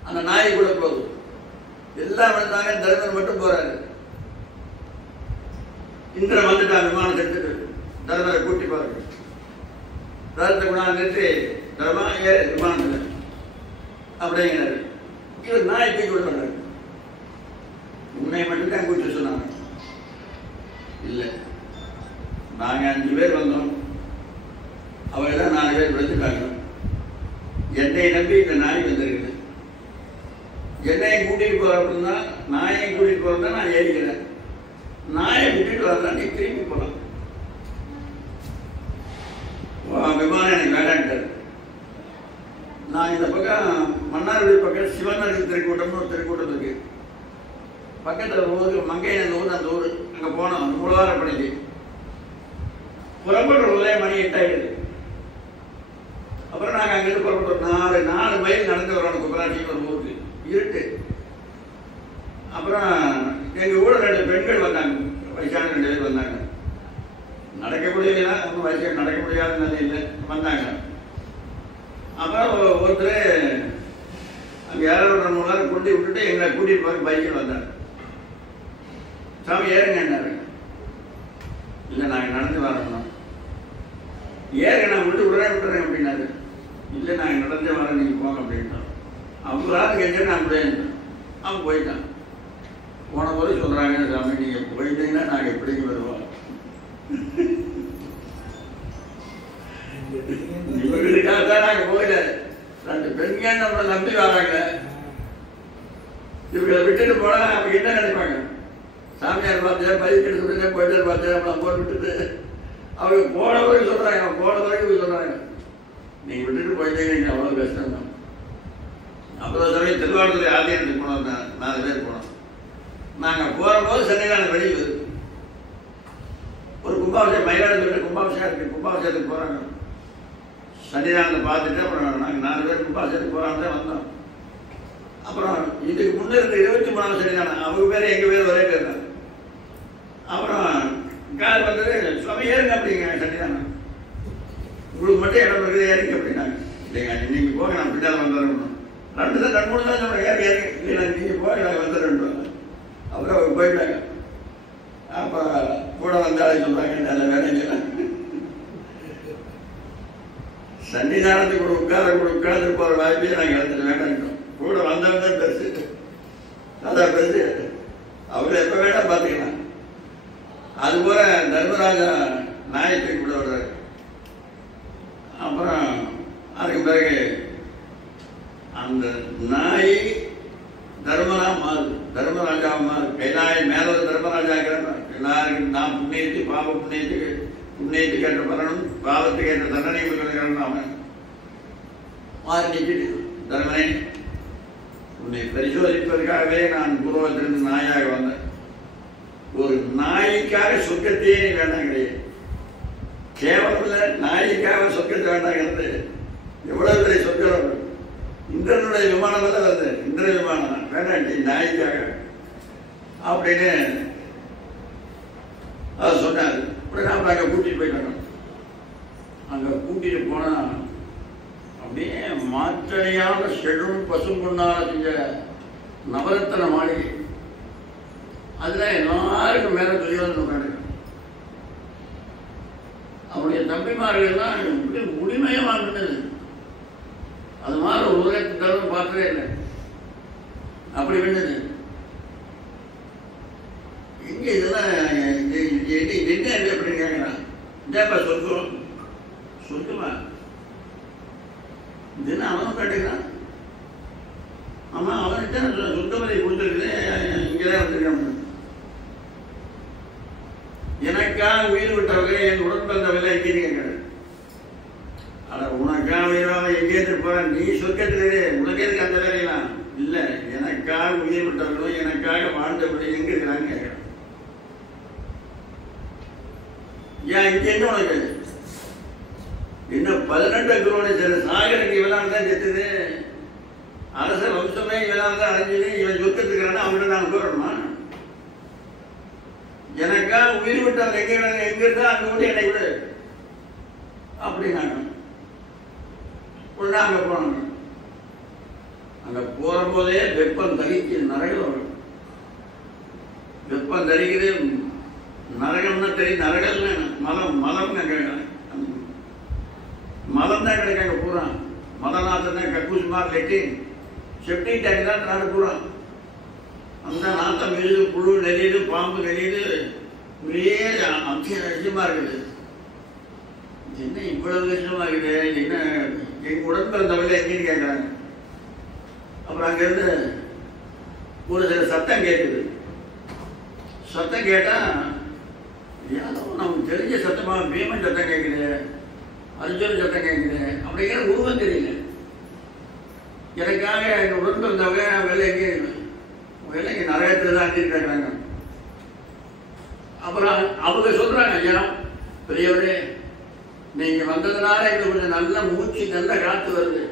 அந்த நாய் கூட போகுது. எல்லாம் வந்தாங்க, தர்மன் மட்டும் போறாரு. இந்திரன் வந்துட்டான் விமானம் எடுத்துட்டு, தர்மரை கூட்டி போறாரு. தர்மத்தை கொண்டாந்து நிறுத்தி தர்மா ஏறு விமானத்தில் அப்படிங்கிறாரு. இவர் நாய் போய் கொண்டு உன்னை மட்டும்தான் கூட்டி சொன்னாங்க. இல்லை, நாங்க 5 பேர் வந்தோம், அவங்கெல்லாம் 4 பேர் விழுந்துட்டாங்க. என்னை நம்பி இந்த நாய் வந்திருக்குது. என்னையும் கூட்டிட்டு போறதுன்னா நாயையும் கூட்டிட்டு போறதா நான் ஏறிக்கிறேன். நாயை விட்டுட்டு வரலாம், நீ திரும்பி போகலாம். விமானம் எனக்கு வேண்டான்ட்டார். நான் இந்த பக்கம் மன்னார்குடி பக்கம் சிவனரி திருக்கூட்டம்னு ஒரு திருக்கூட்டம் இருக்கு. பக்கத்தில் ஊருக்கு மங்கையன் ஊர், அந்த ஊர் அங்கே போனோம். 3 வாரம் பணிக்கு புறப்படுற உள்ளே மணி 8 ஆயிடுது. அப்புறம் நாங்கள் அங்கிருந்து புறப்பட்டோம். 4 மைல் நடந்து வரணும் குப்பராட்சிக்கு ஒரு ஊருக்கு. இருட்டு. அப்புறம் எங்கள் ஊரில் 2 பெண்கள் வந்தாங்க, வயசான 2 பேர் வந்தாங்க. நடக்கக்கூடியவங்களா, ஒன்றும் வயசு நடக்க முடியாத நிலையில் வந்தாங்க. அப்புறம் ஒருத்தர் அங்கே யாரோ 2 நேரம் கொண்டு விட்டுட்டு எங்களை கூட்டிட்டு போய் பைக்கில் வந்தாங்க. சாமி ஏறுங்கன்னாரு. இல்லை, நாங்கள் நடந்து வரணும். ஏறுங்க, நான் விட்டுறேன் அப்படின்னாரு. இல்லை, நாங்கள் நடந்து வரேன், நீங்கள் போங்க அப்படின்ட்டோம். அவங்களாவது கேட்டு நான் போயிருந்தேன். அவன் போயிட்டான். போன போது சொல்றாங்க, சாமி நீங்க போயிட்டீங்கன்னா நாங்கள் எப்படிங்க வருவோம்? இவங்களுக்காக தான் நாங்க போகல. 2 பெண்கள் நம்மளை நம்பி வராங்க. இவங்களை விட்டுட்டு போனா பச்சாயம்லாம் போட்டு விட்டுட்டு அவங்க போன வரைக்கும் சொல்கிறாங்க, போன வரைக்கும் சொல்கிறாங்க, நீங்கள் விட்டுட்டு போயிட்டீங்க, அவ்வளோ கஷ்டம் தான். அப்புறம் சமயம் திருவாரூர் ஆலயத்துக்கு போனோம், 4 பேர் போனோம். நாங்கள் போகும்போது சன்னிதானம் வெளியே ஒரு கும்பாபிஷேகம், மயிலாடுதுறை கும்பாபிஷேகத்துக்கு போகிறாங்க. சன்னிதானத்தை பார்த்துட்டு அப்புறம் நாங்கள் 4 பேர் கும்பாபிஷேகத்துக்கு போகிறாங்க தான் வந்தோம். அப்புறம் இதுக்கு முன்னே இருந்த 23ஆம் சன்னிதானம், அவங்க பேர் எங்கள் பேர் ஒரே பேர் தான். அப்புறம் கால் வந்தது, சுவாமி ஏறுங்க அப்படிங்க சன்னிதானம், உங்களுக்கு மட்டும் இடம் இருக்குது ஏறிங்க அப்படின்னாங்க. இல்லைங்க நீங்கள் போக நான் பின்னால் வந்துடணும். 2 3 தான் சொல்கிறேன், ஏறி இல்லை நீங்கள் போக நாங்கள் வந்துடுறோம். அப்புறம் அவங்க போயிட்டாங்க. அப்போ கூட வந்தாலும் சொல்கிறாங்க, நல்ல வேலைங்க சன்னிதானத்துக்கு உட்கார்ந்து போகிற வாய்ப்பையே நாங்கள் எடுத்துட்டு வேண்டாம். கூட வந்தவங்க தான் பெருசு, அதான் பெருசு, அவர் எப்போ வேணால் பார்த்துக்கலாம். அதுபோல தர்மராஜா நாயத்தை கூட வர்றாரு. அப்புறம் அதுக்கு பிறகு அந்த நாய் தர்மராஜா மாறு கைலாய மேல தர்மராஜாங்கிற எல்லாருக்கும் நான் புண்ணியத்துக்கு பாவ புண்ணியத்துக்கு ஏற்ற பலனும் பாவத்துக்கு ஏற்ற தண்டனை கொடுக்கணும். அவன் மாறி நிற்கிட்டு, தர்மனே உன்னை பரிசோதிப்பதற்காகவே நான் பூர்வத்திலிருந்து நாயாக வந்தேன். ஒரு நாய்க்காக சொர்க்கத்தையே நீ வேண்டாம் கிடையாது, கேவலத்தில் நாய்க்காக சொர்க்கத்தை வேண்டாங்கிறது எவ்வளவு பெரிய சொர்க்கம். இந்திரனுடைய விமானம் எல்லாம் வருது, இந்திர விமானம் வேண்டாம் நாய்க்காக அப்படின்னு அவர் சொன்னார். உடனே நாம் அங்கே கூட்டிட்டு போயிட்டாங்க. அங்கே கூட்டிட்டு போனா அப்படியே மாற்றையான செடும் பசும் பொண்ணால செஞ்ச நவரத்தன மாளிகை. அதுல எல்லாருக்கும் மேல துரியோதனன் உட்காந்து, அவனுடைய தம்பிமார்கள் எல்லாம் முடிமையா வாங்கினது. அது மாதிரி ஒரு உலகத்துக்கு பார்த்ததே இல்லை, அப்படி வேண்டது. இங்க இதெல்லாம் என்ன அப்படின்னு கேட்கிறான். இதாப்பா சொர்க்கமா இதுன்னு அவனும் கேட்டுக்கிறான். ஆமா அவனுக்கு சொர்க்கமலை கொடுத்துருக்குது, இங்கதான் வந்திருக்கான். எனக்காக உயிர் விட்டவங்க என் உடன்பிறந்தவர்கள் எங்கேன்னு கேட்கிறேன். ஆனால் உனக்காக உயிராக எங்கேருந்து போறேன், நீ சொர்க்கத்திலே உனக்கு எதுக்கு அந்த வேலையெல்லாம் இல்லை. எனக்காக உயிர் விட்டவர்களும் எனக்காக வாழ்ந்தவர்கள் எங்க இருக்கிறாங்க கேட்கிறேன். ஏன் இங்க என்ன உனக்கு இன்னும் 18 குரோனை சில சாகருக்கு இவெல்லாம் தான் செத்துது, அரச வம்சமே இவெல்லாம் தான் அடைஞ்சது, இவன் சொர்க்கத்துக்கிறானா அவங்கள்ட்ட நான் போறோமா? எனக்காக உயிர் விட்டவங்க எங்க இருந்தா அங்க கூட என்னை விடு அப்படின்னாங்க. அங்க போனாங்க. அங்க போற போதே வெப்பம் தகிக்கு நரகம் வரும். வெப்பம் தரிக்குது, நரகம்னா தெரியும். நரகம்னா மலம் மலம் தான் கிடைக்காங்க பூரா. மலநாத்தம் தான் கக்கூஸ் மாதிரி லெட்டின் செப்டிக் டேங்க் தான் நாடு பூரா. அந்த நாத்தம் எழுது, புழு நெறியுது, பாம்பு நெறியுது, ஒரே அதிகமா இருக்குது. என்ன இவ்வளவு கஷ்டமா இருக்குது, என்ன எங்க உடன்பிறந்தவர்கள் எங்கேன்னு கேட்கறாங்க. அப்புறம் அங்கிருந்து ஒரு சில சத்தம் கேட்குது. சத்தம் கேட்டா ஏதோ நமக்கு தெரிஞ்ச சத்தமா, பீமன் சத்தம் கேட்குது, அர்ஜுன் சத்தம் கேட்குது, அப்படிங்கிற உருவம் தெரியல. எனக்காக எங்க உடன்பிறந்தவங்க வேலைக்கு நரகத்தில் தான் அஞ்சிருக்காங்க. அப்புறம் அவங்க சொல்றாங்க, ஐயா பெரியவரே நீங்க வந்ததுனால எங்களுக்கு கொஞ்சம் நல்ல மூச்சு, நல்ல காத்து வருது,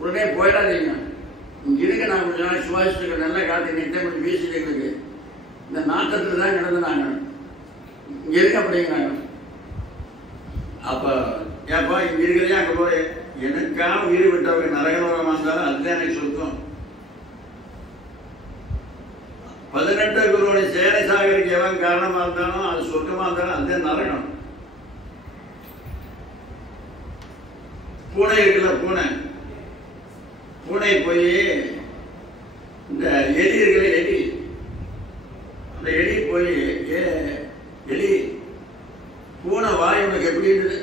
உடனே போயிடாதீங்க, இங்க இருக்க நான் கொஞ்சம் நாள் சுவாசிச்சுக்க, நல்ல காத்து நீங்க கொஞ்சம் வீசிட்டு எங்களுக்கு இந்த நாட்டத்தில் தான் கிடந்தாங்க, இங்க இருக்க அப்படிங்கிறாங்க. அப்ப ஏப்பா இங்க இருக்கிறதே அங்க போய் எனக்காக உயிர் விட்டவங்க நரகலோகம் வந்தாலும் அதுதான் எனக்கு சொர்க்கம். 18 குருவோட சேர சாகருக்கு எவன் காரணமா இருந்தாலும் அது சொர்க்கமா இருந்தாலும் அதுதான் நரகம். பூனை இருக்குல்ல, பூனை போய் இந்த எலி இருக்குல்ல, அந்த எலி போய் எலி பூனை வாய் உனக்கு எப்படி இருக்குது,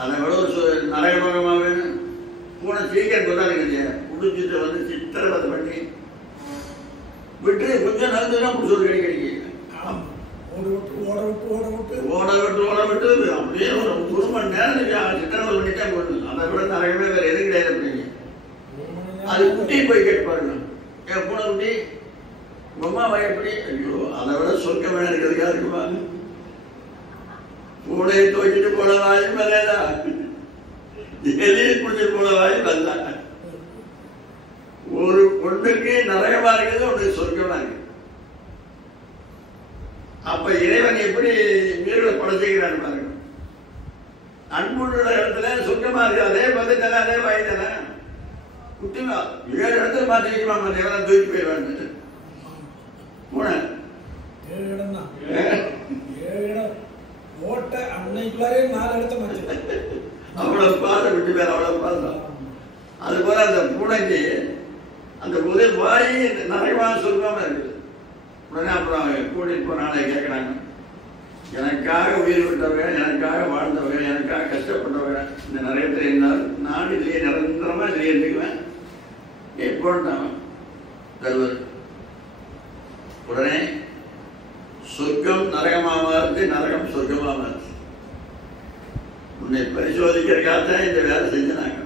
அதை விட ஒரு நரகமாக வேணும். பூனை சீக்கிரம் கொண்டாடுங்க, குடிச்சிட்டு வந்து சித்திரவதை பண்ணி விட்டு கொஞ்சம் நடந்துதான் புடிச்சோறு கிடைக்க ஓட விட்டு அப்படியே ஒரு மணி நேரம் சித்திரவதை பண்ணித்தான் போடுது. அதை விட நிறையவே வேற எது கிடையாது. அப்படிங்க அது குட்டி போய் கேட்டு பாருங்க, என் பூனை குட்டி அம்மா எப்படி, ஐயோ அதை விட சொர்க்கம் வேணும் இருக்கிறதுக்காக இருக்குமா? பூனையை துவைச்சிட்டு போன வாயும் வரேதா, எலியை குடிச்சிட்டு போன வாயும் வரல. ஒரு பொண்ணுக்கு நரகமா இருக்குது, ஒன்று சொர்க்கமா இருக்கு. அப்ப இறைவன் எப்படி வீடுகளை படைச்சுக்கிறான்னு பாருங்க. அன்புள்ள இடத்துல சொர்க்கமா இருக்கு, அதே பத்தி தானே, அதே வாய் தானே. குட்டிமா 7 இடத்துல மாற்றி வைக்கலாமா, எவரெல்லாம் தூக்கி போயிடுவான்னு பூனை 7 இடம் தான். 7 இடம் ஓட்ட அன்னைக்குள்ளாரே 4 இடத்த மாற்றி அவ்வளவு பாதை விட்டு பேர் அவ்வளவு பாதை. அது போல அந்த பூனைக்கு அந்த முதல் வாய் நிறைவான சொர்க்கமா இருக்குது. உடனே அப்புறம் கூட்டிட்டு போனாலே கேட்குறாங்க, எனக்காக உயிர் விட்டவங்க, எனக்காக வாழ்ந்தவங்க, எனக்காக கஷ்டப்பட்டவங்க இந்த நிறையத்தில் இருந்தால் நான் இதுலேயே நிரந்தரமா இதுலேயே இருந்துக்குவேன், எப்போட்டான் தருவது. உடனே சொர்க்கம் நரகமாவது, நரகம் சொர்க்கமாவது. உன்னை பரிசோதிக்கிறதுக்காகத்தான் இந்த வேலை செஞ்சாங்க.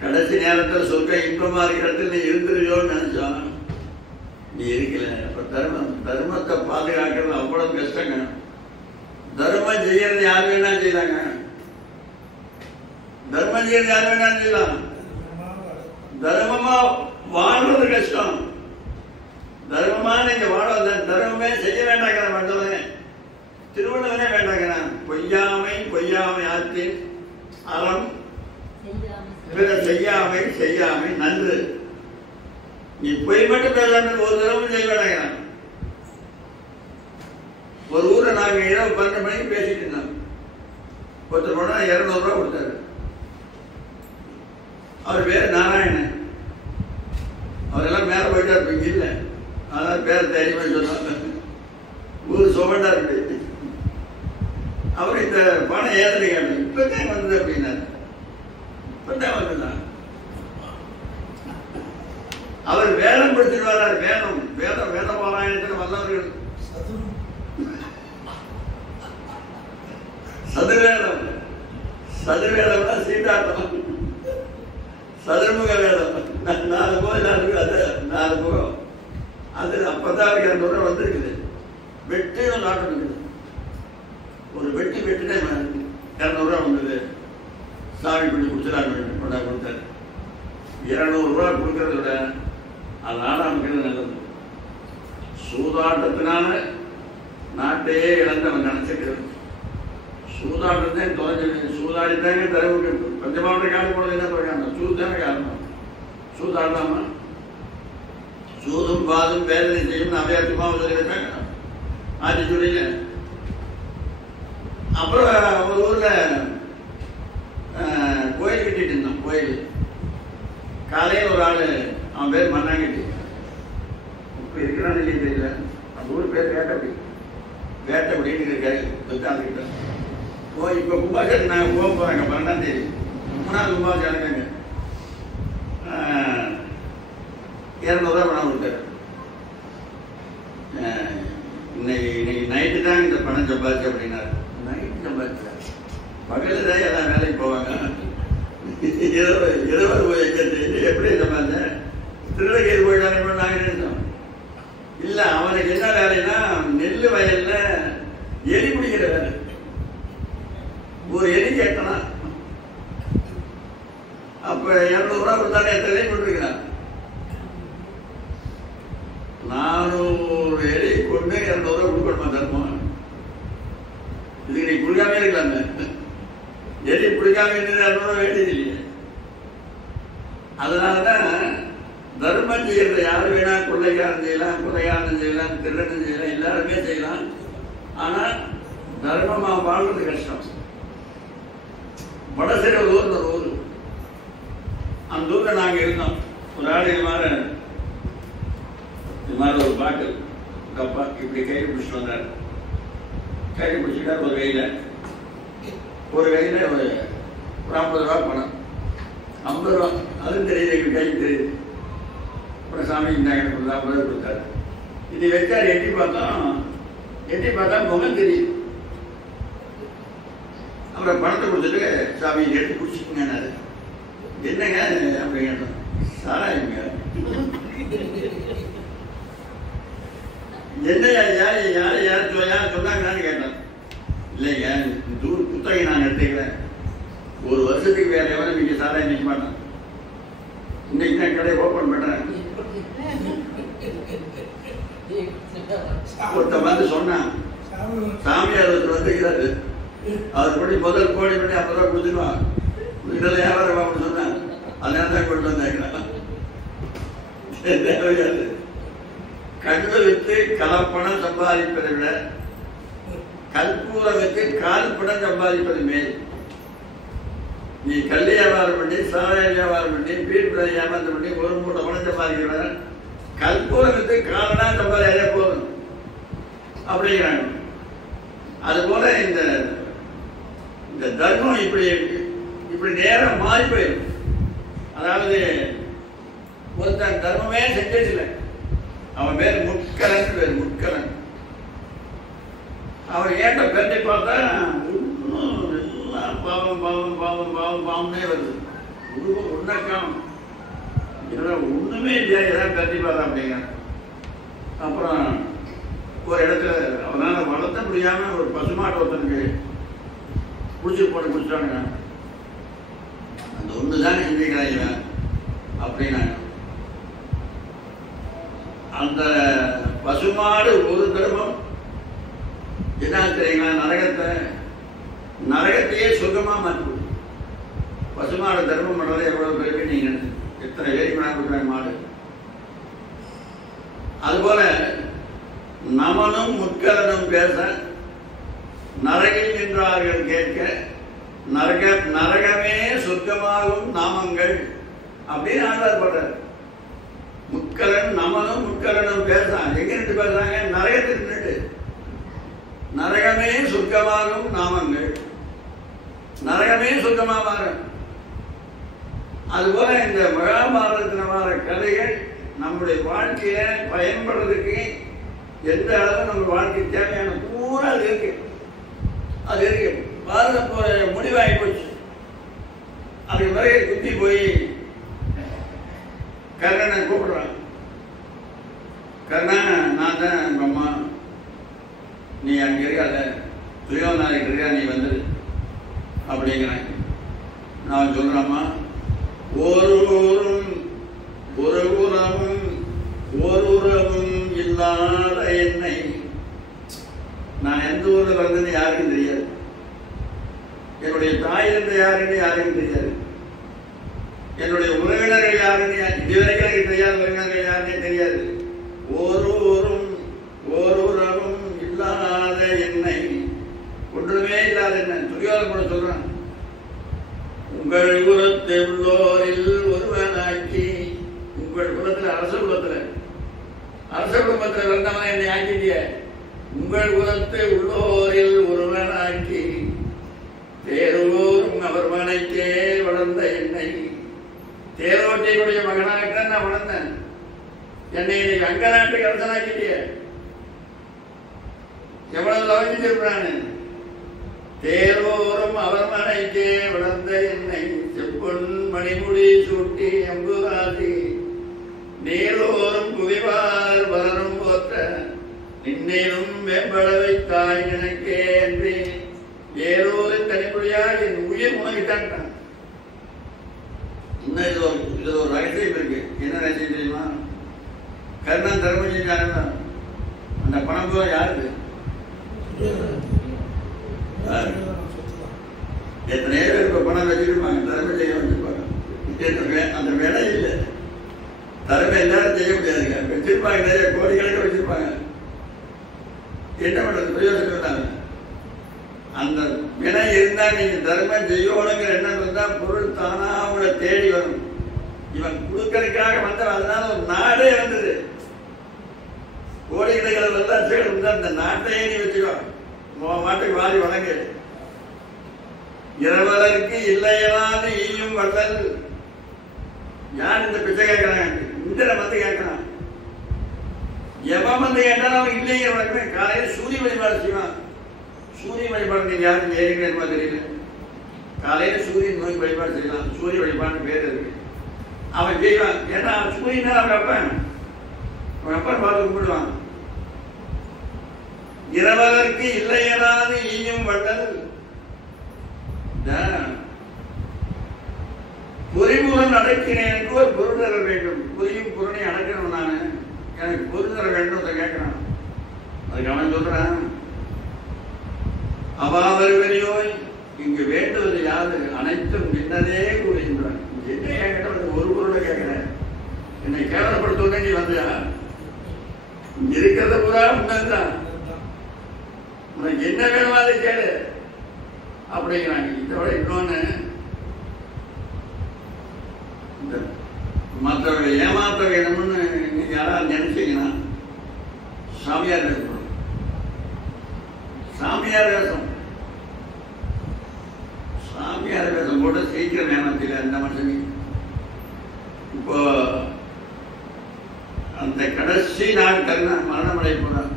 கடைசி நேரத்தில் சொர்க்கம் இன்பமா இருக்கிற இடத்துல நீ இருந்துருவியோன்னு நினைச்சான், நீ இருக்கல. அப்ப தர்மத்தை பாதுகாக்கிறது அவ்வளவு கஷ்டங்க. தர்மம் செய்யறது யார் வேணா செய்யலாங்க, தர்மம் செய்யறது யார் வேணா செய்யலாம். தர்மமா வாழ்றது கஷ்டம். தர்மமா நீங்க வாழ தர்மமே செய்ய வேண்டாங்கிற மண்டலமே திருவள்ளுவரே வேண்டாங்கிறான். பொய்யாமை பொய்யாமை ஆற்றின் அறம் பிற செய்யாமை செய்யாமை நன்று. நீ பொய் மட்டும் பேசாமல் ஒரு தடவை செய்ய வேண்டாங்கிறான். ஒரு ஊரை நாங்க இரவு 12 மணிக்கு பேசிட்டு இருந்தோம். ஒருத்தர் போனா 200 ரூபா கொடுத்தாரு. அவர் பேர் நாராயணன். அவரெல்லாம் மேல போயிட்டா இருப்பீங்க இல்லை, அதான் பேர் தைரியமா சொன்னாங்க. ஊர் சுவண்டா இருக்கு. அவர் இந்த பணம் ஏதனை கேட்டேன், இப்பதான் வந்தது அப்படின்னாரு. இப்பதான் வந்துதான் அவர் வேதம் படிச்சுட்டு வர்றாரு. வேதம் வேதம் வேத பாராயணத்தில் வல்லவர்கள். சதுர்வேதம், சதுர்வேதம்னா சீதாட்டம், சதுர்முக வேதம் 4 முகம், அது 4 முகம். அது அப்பதான் அவருக்கு அந்த உடனே வந்திருக்குது. வெட்டு நாட்டம் இருக்குது. ஒரு வெட்டி வெட்டுனே 200 ரூபா வந்தது. சாமி பண்ணி கொடுத்துடாங்க, கொண்டா கொடுத்தாரு. 200 ரூபா கொடுக்கறத விட அது ஆடாமக்கிறது நல்லது. சூதாட்டத்தினால நாட்டையே இழந்தவன் நினைச்சிருக்கிறது. சூதாட்டத்தை தொலைஞ்சு சூதாடித்தாங்க தரவுக்கு பஞ்சமாவட்ட காலம் போனது என்ன சொல்றாங்க, சூதான காரணம். சூதாடாம சூதும் பாதும் வேதனை செய்யும் அவையாத்துமா சொல்லியிருக்காங்க. ஆட்சி சொல்லிங்க. அப்புறம் ஒரு ஊர்ல கோயில் கட்டிட்டு இருந்தான். கோயில் காலையில் ஒரு ஆளு, அவன் பேர் மண்ணாங்கட்டி, இப்ப இருக்கிறான்னு தெரியல, அந்த ஊர் பேர் வேட்டப்படி. வேட்டப்படின்னு இருக்காரு உட்காந்துக்கிட்ட. இப்ப கும்பாசத்துக்கு நாங்க போக போறாங்க 12ஆம் தேதி. 3வது கும்பாசம் எனக்காங்க 200 ரூபா பணம் கொடுத்தாரு. இன்னைக்கு நைட்டு தான் இந்த பணம் சம்பாதிச்சு அப்படின்னாரு. நைட்டு சம்பாதிச்சாரு, பகல் தான் எல்லாம் வேலைக்கு போவாங்க. இருபது போய் எப்படி சம்பாதிச்ச திருடகேது போயிட்டாங்க நாங்க நினைச்சோம். இல்ல, அவனுக்கு என்ன வேலைன்னா நெல் வயல்ல எலி பிடிக்கிற வேலை. ஒரு எலி கேட்டனா அப்ப 200 ரூபா கொடுத்தாலே எத்தனை எலி போட்டுருக்கிறான். 400 எலி கொண்டு 200 ரூபா கொடுக்கணுமா தர்மம்? இதுக்கு நீ குடிக்காம இருக்கலாமே. எலி பிடிக்காம இருந்தது 200 ரூபா வேண்டியது இல்லையே. அதனாலதான் தர்மம் செய்யறத யாரு வேணா கொள்ளைக்காரன் செய்யலாம், கொலைகாரன் செய்யலாம், திருடன் செய்யலாம், எல்லாருமே செய்யலாம். ஆனா தர்மமா வாழ்றது கஷ்டம். வடசிற ஊர்ல ஒரு ஊர், அந்த ஊர்ல நாங்க இருந்தோம். ஒரு ஆள் இது மாதிரி ஒரு பாட்டில் அப்பா இப்படி கையில் பிடிச்சிட்டு வந்தார். கையில் பிடிச்சிட்டார். ஒரு கையில ஒரு 50 ரூபா பணம், 50 ரூபா, அதுவும் தெரியுது, எங்க கைக்கு தெரியுது. அப்புறம் சாமி இந்தாங்க 50 ரூபா கொடுத்தாரு. இது வச்சார். எட்டி பார்த்தா முகம் தெரியுது. அப்புறம் பணத்தை கொடுத்துட்டு சாமி எடுத்து குடிச்சுக்குங்க. என்னங்க அப்படிங்க சாராயங்க. என்னையா யார் சொன்னாங்கன்னு கேட்டேன். இல்லைங்க புத்தகை நான் எடுத்துக்கிறேன். ஒரு வருஷத்துக்கு வேற எவரும் நீங்க சாராயம் நிற்க மாட்டேன். இன்னைக்கு தான் கடையை ஓப்பன் பண்றேன். ஒருத்த வந்து சொன்னான், சாமியார் ஒருத்தர் வந்துக்கிறாரு, அவர் படி முதல் கோடி பண்ணி 50 ரூபா கொடுத்துருவான். இதில் வியாபாரம் சொன்னான். அதனால தான் கொண்டு வந்தாங்க. கண்ணு வித்து கலப்பணம் சம்பாதிப்பதை விட கற்பூரம் வித்து கால்பணம் சம்பாதிப்பது மேல். நீ கல் வியாபாரம் பண்ணி சாராய வியாபாரம் பண்ணி பீட்பிளை வியாபாரம் பண்ணி ஒரு மூட்டை பணம் சம்பாதிக்கிற கற்பூரம் வித்து காலனா சம்பாதிக்க போதும் அப்படிங்கிறாங்க. அதுபோல இந்த தர்மம் இப்படி நேரம் மாறி போயிடும். அதாவது ஒருத்தன் தர்மமே செஞ்சதில்லை. அவன் பேர் முட்கலன். முட்கலன் அவன் ஏட்ட பெருட்டி பார்த்தா எல்லாம் பாவம் பாவம் பாவம் பாவம் பாவம்னே வருது. உன்னக்கம் இதெல்லாம் ஒண்ணுமே இல்லையா, ஏதாவது பெருட்டி பார்த்தா அப்படிங்க. அப்புறம் ஒரு இடத்துல அவனால வளர்த்த முடியாம ஒரு பசுமாட்டு ஒருத்தனுக்கு குடிச்சு போட்டு குடிச்சானுங்க. அந்த ஒண்ணுதானே சிந்திக்கிறாங்க அப்படின்னாங்க. அந்த பசுமாடு ஒரு தர்மம் என்ன தெரியுங்களா, நரகத்தையே சுகமா மாற்றும். பசுமாடு தர்மம் பண்றது எவ்வளவு பேருக்கு நீங்க எத்தனை பேருக்கு நான் கொடுக்குறாங்க மாடு. அதுபோல நமனும் முட்கலனும் பேச நரகில் நின்றார்கள் கேட்க நரகமே சொர்க்கமாகும் நாமங்கள் அப்படின்னு ஆண்டார் போட்டார். முட்கலன் நமனும் முட்கலனும் பேசுறான். எங்க நின்று பேசுறாங்க? நரகத்தில் நின்றுட்டு. நரகமே சொர்க்கமாகும் நாமங்கள், நரகமே சொர்க்கமாக மாறும். அதுபோல இந்த மகாபாரதத்தில் வர கதைகள் நம்முடைய வாழ்க்கையில பயன்படுறதுக்கு எந்த அளவு நம்ம வாழ்க்கை தேவையான பூரா அது இருக்கு. அது இருக்கு. பாரதம் போற முடிவாகி போச்சு. அதுக்கு பிறகு குத்தி போய் கர்ணனை கூப்பிடுறான். கர்ணா, நான் தான் எங்க அம்மா, நீ அங்க இருக்காத, துரியோதனாருக்கு இருக்கா, நீ வந்து அப்படிங்கிறான். நான் சொல்றேம்மா, ஒருவரும் ஒரு உறவும் இல்லாத என்னை, நான் எந்த ஊர்ல வந்தேன்னு யாருக்கும் தெரியாது, என்னுடைய தாய் இருந்த யாருன்னு தெரியாது, என்னுடைய உறவினர்கள் யாருன்னு இதுவரைக்கும் எனக்கு தெரியாது, உறவினர்கள் யாருன்னு தெரியாது. ஒருவரும் இல்லாத என்னை, ஒன்றுமே இல்லாத என்ன துரியோதனன் கூட சொல்றான். உங்கள் குலத்தில் உள்ளோரில் ஒருவனாக்கி, உங்கள் குலத்தில் அரச குடும்பத்தில் வந்தவன் என்னை ஆக்கிட்டிய, உங்கள் குலத்தில் உள்ளோரில் ஒருவனாக்கி தேரோரும் அவர் மனைக்கே வளர்ந்த என்னை, தேரோட்டியுடைய மகனாக நான் வளர்ந்தேன், என்னை அங்க நாட்டுக்கு அரசனாக்கிட்டிய, எவ்வளவு லவஞ்சிருக்கிறானு. தேரோரும் அவர் மனைக்கே வளர்ந்த என்னை செப்பொன் மணிமுடி சூட்டி அம்புராதி நீரோரும் புவிவார் வளரும் போற்ற நின்னேனும் மேம்பட வைத்தாய் எனக்கே என்று ஏரோரு தனிமொழியா என் உயிர் உணவிட்டான். இன்னும் இது ஒரு ரகசியம் இருக்கு. என்ன ரகசியம் தெரியுமா? கர்ணன் தர்மம் செஞ்சாருன்னா அந்த பணம் போல யாருக்கு? எத்தனையோ பேர் இப்ப பணம் வச்சிருப்பாங்க, திறமை செய்ய வச்சிருப்பாங்க. அந்த வேலை இல்லை, திறமை எல்லாரும் செய்ய முடியாதுங்க. வச்சிருப்பாங்க, நிறைய கோடிக்கணக்கில் வச்சிருப்பாங்க. என்ன பண்றது? பிரயோஜனம். அந்த வினை இருந்தா நீங்க தர்மம் செய்யணுங்கிற எண்ணம் இருந்தா பொருள் தானா அவங்கள தேடி வரும். இவன் கொடுக்கறதுக்காக வந்த, அதனால ஒரு நாடே வந்தது. கோடிக்கணக்கில் வெள்ளாட்சிகள் இருந்தா அந்த நாட்டையே நீ வச்சுக்கோ, மாட்டுக்கு வாரி வழங்கு. இரவலருக்கு இல்லையலாது ஈயும் வள்ளல். யார் இந்த பிச்சை கேட்கிறாங்க? இந்திரன் வந்து கேட்கிறான். எவன் வந்து கேட்டாலும் அவன் இல்லைங்கிற வழக்கமே. காலையில் சூரிய வழிபாடு செய்வான். சூரிய வழிபாடு நீங்க யாரும் ஏறிக்கிறமா தெரியல. காலையில் சூரியன் நோய் வழிபாடு செய்யலாம். சூரிய வழிபாடு பேர் இருக்கு. அவன் செய்வான். ஏன்னா சூரியன் அவன் அப்பன் பார்த்து கும்பிடுவான். இரவதற்கு இல்லையனாது ஈயும் வள்ளல் பொறிமுகம் அடக்கினேன் ஒரு பொருள் தர வேண்டும். பொறியும் பொருளை அடக்கணும். நான் எனக்கு பொருள் தர வேண்டும் அதை கேட்கிறான். அதுக்கு அவன் சொல்றான், அவாவருவரையோய் இங்கு வேண்டுவது யாது அனைத்தும் நின்னதே கூறுகின்றான். என்ன கேட்கிட்ட ஒரு பொருளை கேட்கிறேன், என்னை கேவலப்படுத்த நீ வந்தியா? இருக்கிறத பூரா உண்மைதான், உனக்கு என்ன வேணுமா அதை கேளு அப்படிங்கிறாங்க. இதோட இன்னொன்னு, மற்றவர்களை ஏமாற்ற வேணும்னு நீங்க யாராவது நினைச்சீங்கன்னா சாமியார் வேஷம். சாமியார் வேஷம் சாமியார் வேஷம் போட்டு சீக்கிரம் ஏமாத்தில அந்த மனுஷனி. இப்போ அந்த கடைசி நாட்கள் மரணமடை போறான்.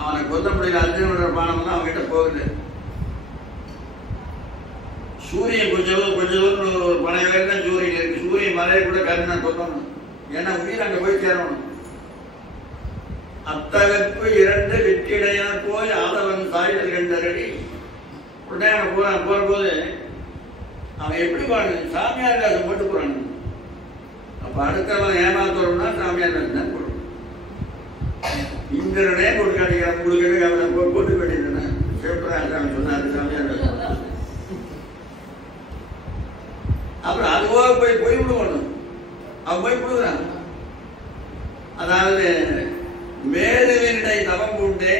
அவனை கொல்ல முடியல. அர்ஜுனோட பானம் தான் அவன்கிட்ட போகுது. சூரியன் கொஞ்சம் ஒரு பழைய வேலை தான் சூரியன் இருக்கு. சூரியன் மலையை கூட கருணை கொல்லணும். ஏன்னா உயிர் அங்க போய் சேரணும். அத்தகப்பு 2 வெற்றிடையா போய் ஆதவன் தாய்தல் கண்டரடி. உடனே அவன் போற போது அவன் எப்படி பாடு சாமியார் காசு போட்டு போறான். அப்ப அடுத்தவன் ஏமாத்தோம்னா சாமியார் காசு தான் போடும். இந்திரனே கொடுக்காடிக்கிறான். உங்களுக்கு அவனை போட்டு வேண்டியதுன்னு சிவபிரகாசன் சொன்னாரு சாமியார் காசு. அப்புறம் அதுவாக போய் விடுவானும். அவன் போய் விடுவான். அதாவது மேருவினை தவம் பூண்டே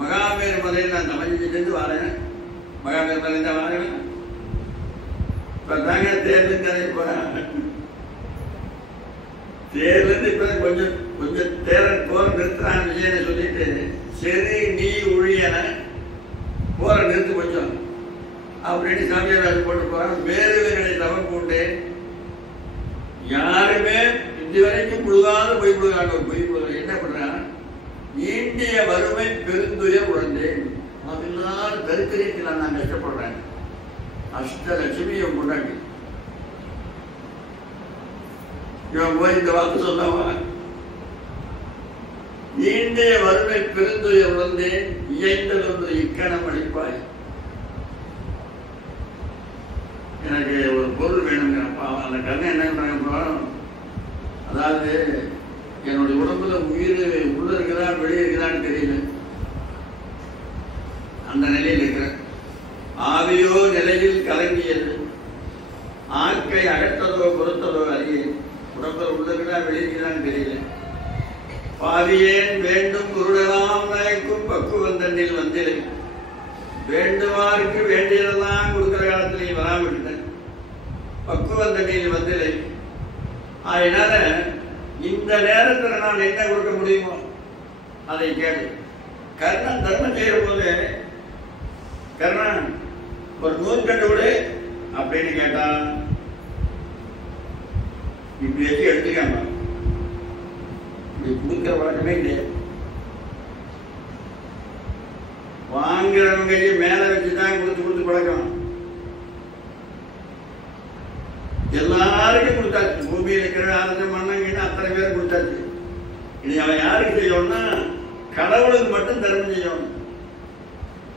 மகாமேரு மலையில் நான் தமஞ்சிட்டு வரேன். மகாமேரு மலையில் தான் வரேன். இப்ப தாங்க தேர்தல் கதை போறேன். தேர்தல் இப்ப கொஞ்சம் தேரன் போற நிறுத்துறான் விஜயனை சொல்லிட்டு, சரி நீ ஊழியன போற நிறுத்து கொஞ்சம் அப்படின்னு சாமியார் போட்டு போறான். மேருவினை தவம் பூண்டே யாருமே இதுவரைக்கும் புழுகாத பொய் புழுகாங்க. பொய் புழுக என்ன பண்றான், ஈண்டிய வறுமை பெருந்துயர் உழந்தேன். அதெல்லாம் தரித்திரத்தில் நான் கஷ்டப்படுறேன். அஷ்டலட்சுமியை கொண்டாடி இவன் போய் இந்த வார்த்தை சொல்லாம, ஈண்டிய வறுமை பெருந்துயர் உழந்தேன் இயைந்ததொன்று இக்கணம் அளிப்பாய். எனக்கு ஒரு பொருள் வேணுங்கிறப்ப அந்த கண்ணை என்ன பண்றாங்க, அதாவது என்னுடைய உடம்புல உயிர் உள்ள இருக்குதா வெளியே இருக்குதான்னு தெரியல. அந்த நிலையில் இருக்கிறேன். ஆவியோ நிலையில் கலங்கியது. ஆக்கை அகற்றதோ பொறுத்ததோ அறிய. உடம்புல உள்ள இருக்குதா வெளியே இருக்குதான்னு தெரியல. பாவியேன் வேண்டும் குருடலாம் நாய்க்கும் பக்குவம் தண்ணில் வந்திலை. வேண்டுமாருக்கு வேண்டியதெல்லாம் கொடுக்கிற காலத்திலேயே வராமட்டேன். பக்குவம் தண்ணியில் வந்திலை. அதனால இந்த நேரத்தில் நான் என்ன கொடுக்க முடியுமோ அதை கேடு. கர்ணன் தர்மம் செய்யற போது, கர்ணன் ஒரு நூல் கண்டு விடு அப்படின்னு கேட்டான். இப்படி வச்சு எடுத்துக்காம இப்படி கொடுக்கிற வழக்கமே இல்லையா. வாங்குறவங்க மேல வச்சுதான் கொடுத்து பழக்கம். எல்லாருக்கும் கொடுத்தாச்சு. பூமியில் இருக்கிற அரசு மன்னங்கிட்ட அத்தனை பேரும் கொடுத்தாச்சு. இனி அவன் யாருக்கு செய்யணும்னா கடவுளுக்கு மட்டும் தர்மம் செய்யணும்.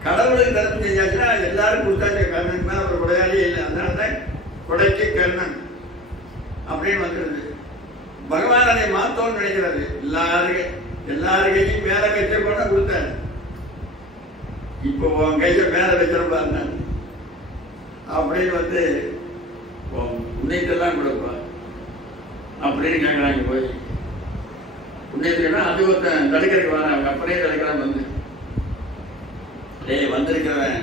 கடவுளுக்கு தர்மம் செஞ்சாச்சுன்னா எல்லாரும் கொடுத்தாச்சு. கர்ணன் தான் ஒரு கொடையாளியே இல்லை. அதனாலதான் கொடைக்கு கர்ணன் அப்படின்னு வந்துருது. பகவான் அதை மாத்தோன்னு நினைக்கிறாரு. எல்லாருக்கையும் மேல வச்ச கொண்ட கொடுத்தாரு. இப்போ உன் கையில மேல வச்சிருப்பாங்க அப்படின்னு வந்து புண்ணியத்தெல்லாம் கொடுப்பா அப்படின்னு கேட்கறாங்க. போய் புண்ணியத்துக்குன்னா அது ஒருத்தன் தடுக்கிறதுக்கு வர அவங்க அப்படியே தடுக்கிறான். வந்து வந்திருக்கிறவன்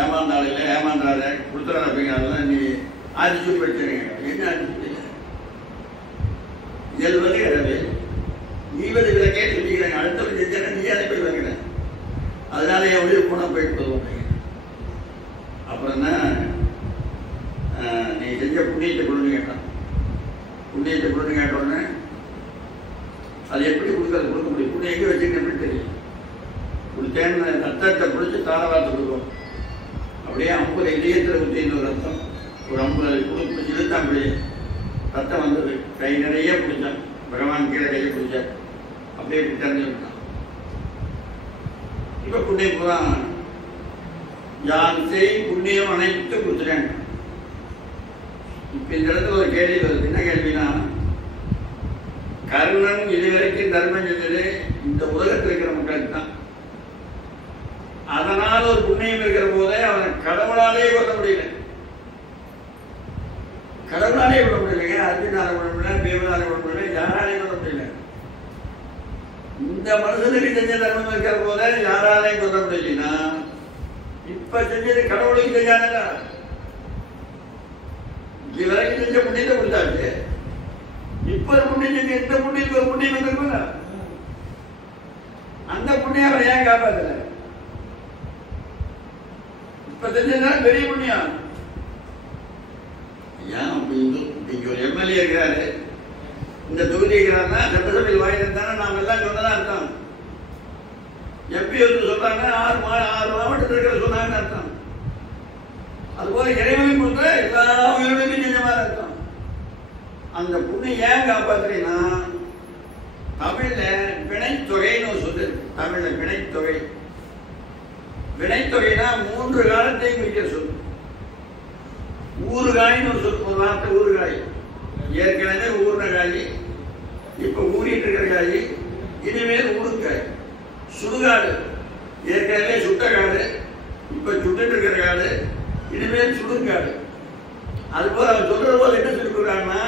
ஏமாந்தாளில்ல ஏமாந்தாத கொடுத்துறான் அப்படிங்கிறதெல்லாம் நீ ஆட்டிச்சூட் வச்சிருக்க. என்ன ஆட்டிச்சூட் இயல்பது கிடையாது. நீ வந்து இதில் கேட்டு சொல்லிக்கிறாங்க. அடுத்தவன் செஞ்சா நீ அதை போய் வைக்கிற. அதனால என் உயிர் போனால் போயிட்டு போதும். அப்புறம் என்ன, நீ செஞ்ச புண்ணியத்தை கொடுன்னு கேட்டான். புண்ணியத்தை கொடுன்னு கேட்டோடனே அது எப்படி கொடுக்க முடியும்? புண்ணை எங்கே வச்சுக்க எப்படி தெரியும்? கொடுத்தேன்னு ரத்தத்தை பிடிச்சி தாரவாத்து கொடுக்கும். அப்படியே 50 இதயத்தில் ஊற்றின ரத்தம் ஒரு 50 பிடிச்சி இழுத்தான். அப்படியே ரத்தம் வந்தது. கை நிறைய பிடிச்சான். பகவான் கீழே கையை பிடிச்சார். அப்படியே திறந்து விட்டான். இப்ப புண்ணிய பூரா யான் செய் புண்ணியம் அனைத்து கொடுத்துட்டேன். இப்ப இந்த இடத்துல ஒரு கேள்வி வருது. என்ன கேள்வினா, கர்ணன் இதுவரைக்கும் தர்மம் செஞ்சது இந்த உலகத்தில் இருக்கிற மக்களுக்கு தான். அதனால் ஒரு புண்ணியம் இருக்கிற போதே அவனை கடவுளாலே கொள்ள முடியல. கடவுளாலே கொள்ள முடியலைங்க. அர்ஜுனால கொள்ள முடியல, பீமனால கொள்ள முடியல, யாராலே கொள்ள முடியல. இந்த மனுஷனுக்கு செஞ்ச தர்மம் இருக்கிற போதே யாராலையும் கொள்ள முடியலன்னா இப்ப செஞ்சது கடவுளுக்கு செஞ்சானதா? இதுவரைக்கும் செஞ்ச புண்ணியத்தை கொடுத்தாச்சு. இப்ப புண்ணியம் செஞ்சு எந்த புண்ணியத்துக்கு ஒரு புண்ணியம் வந்திருக்குல்ல, அந்த புண்ணியம் அவரை ஏன் காப்பாத்தல? இப்ப செஞ்சதுனால பெரிய புண்ணியம். ஏன் இங்க ஒரு எம்எல்ஏ இருக்கிறாரு, இந்த தொகுதி இருக்கிறாருன்னா சட்டசபையில் வாங்கியிருந்தானே நாம் எல்லாம் சொன்னதான் அர்த்தம். எம்பி வந்து சொல்றாங்க 6 மாவட்டத்தில் இருக்கிற சொன்னாங்கன்னு அர்த்தம். அதுபோல இறைவனும் கொடுத்த எல்லா உயிரினங்களும் செஞ்ச மாதிரி அர்த்தம். அந்த புண்ணியம் ஏன் காப்பாத்துறீங்கன்னா, தமிழ்ல வினைத்தொகைன்னு ஒரு சொல்லு. தமிழ்ல வினைத்தொகை. வினைத்தொகைனா 3 காலத்தையும் குறிக்கிற சொல்லு. ஊறுகாய்ன்னு ஒரு சொல். ஒரு வார்த்தை ஊறுகாய். ஏற்கனவே ஊர்ன காய், இப்ப ஊறிட்டு இருக்கிற காய், இனிமேல் ஊறுகாய். சுடுகாடு, ஏற்கனவே சுட்ட காடு, இப்ப சுட்டு இருக்கிற காடு, இனிமேல் சுடுகாடு. அதுபோல அவன் சொல்ற போது என்ன சொல்லி கொடுக்குறாங்கன்னா,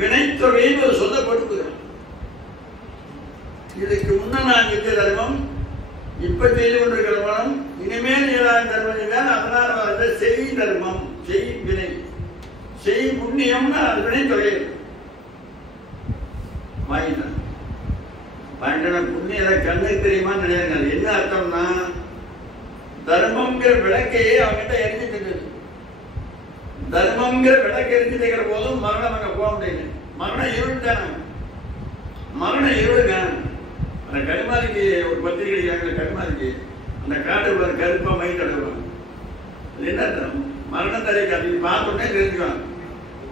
வினைத்தொகைன்னு ஒரு சொல்ல போட்டுக்கிறான். இதுக்கு முன்ன நான் செஞ்ச தர்மம், இப்ப செய்து கொண்டிருக்கிற மனம், இனிமேல் ஏதாவது தர்மம் செய்தால் அதனால வர்றது செய் தர்மம், செய் வினை, செய் புண்ணியம்னா அது வினைத்தொகை. வாங்கிட்டான். வாங்கின புண்ணியத்தை கண்ணுக்கு தெரியுமா நினைக்கிறாங்க. அது என்ன அர்த்தம்னா, தர்மம்ங்கிற விளக்கையே அவங்கிட்ட எரிஞ்சுட்டு, தர்மம்ங்கிற விளக்கு எரிஞ்சுட்டு இருக்கிற போதும் மரணம் அங்க போக முடியல. மரணம் இருள் தானே, மரணம் இருளுங்க. அந்த கருமாதிக்கு ஒரு பத்திரிகை கருமாதிக்கு அந்த காட்டுக்குள்ள கருப்பா மை தடவுவாங்க. என்ன அர்த்தம்? மரணம் தரைக்கு அப்படி பார்த்தோன்னே தெரிஞ்சுக்கலாம்.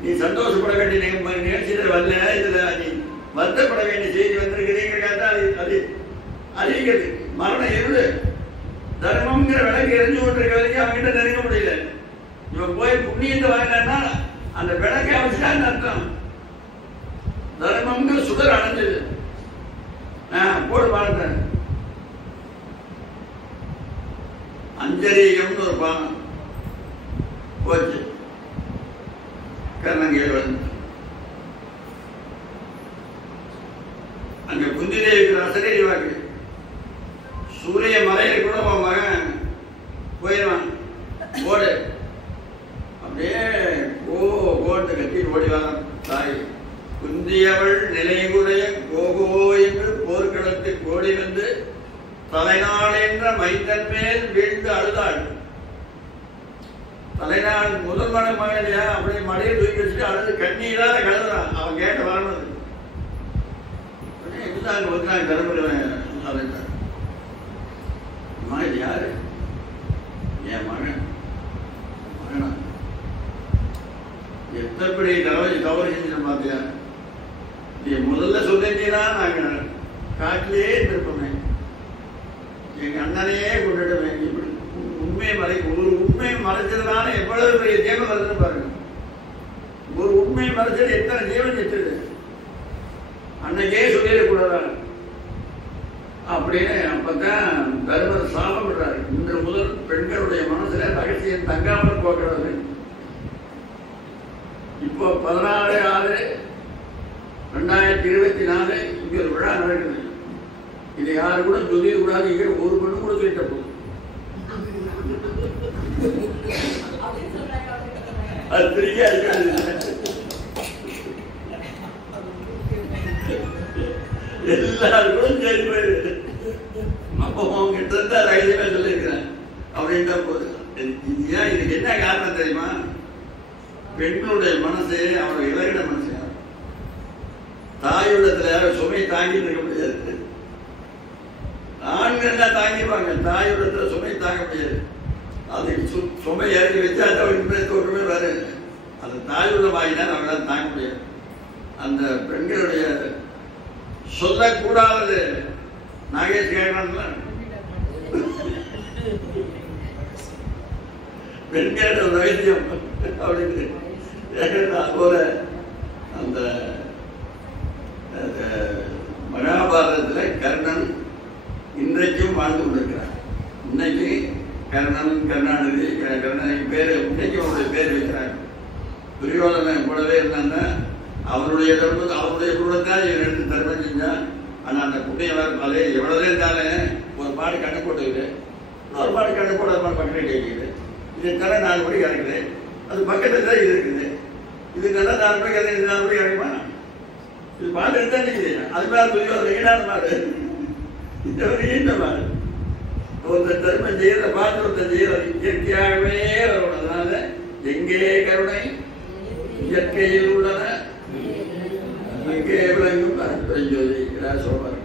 நீ சந்தோஷப்பட வேண்டிய நிகழ்ச்சியில் வரல, இதுல நீ வருத்தப்பட வேண்டிய செய்தி வந்திருக்கிறீங்கிறதா அது அறிவிக்கிறது. மரணம் இருளு. தர்மம்ங்கிற விளக்கு எரிஞ்சு கொண்டிருக்க வரைக்கும் அவங்ககிட்ட நெருங்க முடியல. இவன் போய் புண்ணியத்தை வாங்கினா அந்த விளக்கை அவசியம் அர்த்தம். தர்மம்ங்கிற சுடர் அடைஞ்சது. போடு பார்த்தேன். அஞ்சரியம்னு ஒரு பானம் போச்சு. கர்ணங்கேள் வந்து அங்க குந்திதேவிக்கு அசரேரி வாக்கு. சூரிய மலையில கூட உன் மகன் போயிடுவான், ஓடு. அப்படியே கோட்டு கட்டிட்டு ஓடிவான் தாய். குந்தியவள் நிலைகுடைய கோகோ என்று போர்க்களத்து கோடி வந்து தலைநாள் என்ற மைந்தன் மேல் வீழ்ந்து அழுதாள். தலைநாள் முதல் மகன் இல்லையா, அப்படியே மலையை தூக்கி வச்சுட்டு அழுது கண்ணீரால கலந்துறான். அவன் கேட்ட வரணும். அங்க வந்து கரும்புல இது யாரு? என் மகன். மகனா எத்தப்படி தவறு செஞ்சு பார்த்தியா? நீ முதல்ல சொல்லிட்டீங்கன்னா நாங்க காட்டிலேயே இருப்போமே, எங்க அண்ணனையே கொண்டுடுவேன். இப்படி உண்மையை ஒரு உண்மையை மறைச்சதுனால எவ்வளவு பெரிய ஜீவன் வருதுன்னு பாருங்க. ஒரு உண்மையை மறைச்சது எத்தனை ஜீவன் செத்துது. அன்னைக்கே சொல்லிடக்கூடாது அப்படின்னு. அப்பதான் தர்மர் சாபப்படுறாரு. இன்று முதல் பெண்களுடைய மனசுல ரகசியம் தங்காமல் போகிறது. இப்போ 16/6/2024 இங்க ஒரு விழா நடக்குது. இதை யாரு கூட சொல்லிட கூடாது. இங்க ஒரு பெண்ணு கூட சொல்லிட்ட போதும். அது தெரியாது. எல்லாருக்கும் சரி போயிரு. அப்போ உங்ககிட்ட இருந்தா ரகசியமே சொல்லியிருக்கிறேன் அப்படின்ட்டா போகுது. இதுக்கு என்ன காரணம் தெரியுமா? பெண்களுடைய மனசு அவருடைய இலகிட மனசு. தாயுள்ளத்துல சுமை தாங்கி இருக்க முடியாது. ஆண்கள் தான் தாங்கிப்பாங்க, தாயுள்ளத்துல சுமை தாங்க முடியாது. அதுக்கு சுமை இறக்கி வச்சா அவருக்கு தோற்றமே வேறு. அந்த தாயுள்ள வாங்கினா அவங்களால தாங்க முடியாது. அந்த பெண்களுடைய சொல்லக்கூடாதது நாகேஷ் கேட்கறான்ல, பெண்களோட வைத்தியம் அப்படின்னு அதுபோல அந்த மகாபாரதத்தில் கர்ணன் இன்றைக்கும் வாழ்ந்து கொண்டிருக்கிறார். இன்னைக்கு கர்ணன் கருணாநிதி கர்ணனுக்கு பேர் இன்னைக்கும் அவருடைய பேர் வைக்கிறாங்க. துரியோதனன் கூடவே இருந்தான்னா அவருடைய தர்மம் அவருடைய குடும்பத்தான் இவன் எடுத்து தர்மம் செஞ்சான். ஆனால் அந்த புண்ணியவர் அதே எவ்வளோதே இருந்தாலும் ஒரு பாடு கண்ணு போட்டுக்குது, இன்னொரு பாடு கண்ணு போடாத மாதிரி பக்கத்தில் கேட்குது. இது நல்லா 4 மணிக்கு இறக்குது, அது பக்கத்தில் தான் இது இருக்குது. இது நல்லா 4 மணிக்கு இறங்குது, 4 மணிக்கு இறங்குமா? இது பாடு எடுத்தா நிற்குது. அது மேலே துரியோதனை ஈடாத மாடு, இந்த மாடு ஒருத்தர் தர்மம் செய்யறத பார்த்து ஒருத்தர் செய்யறது இயற்கையாகவே வரணும். அதனால எங்கே கருணை இயற்கையில் உள்ளன அங்கே விளங்கும் சொல்வார்.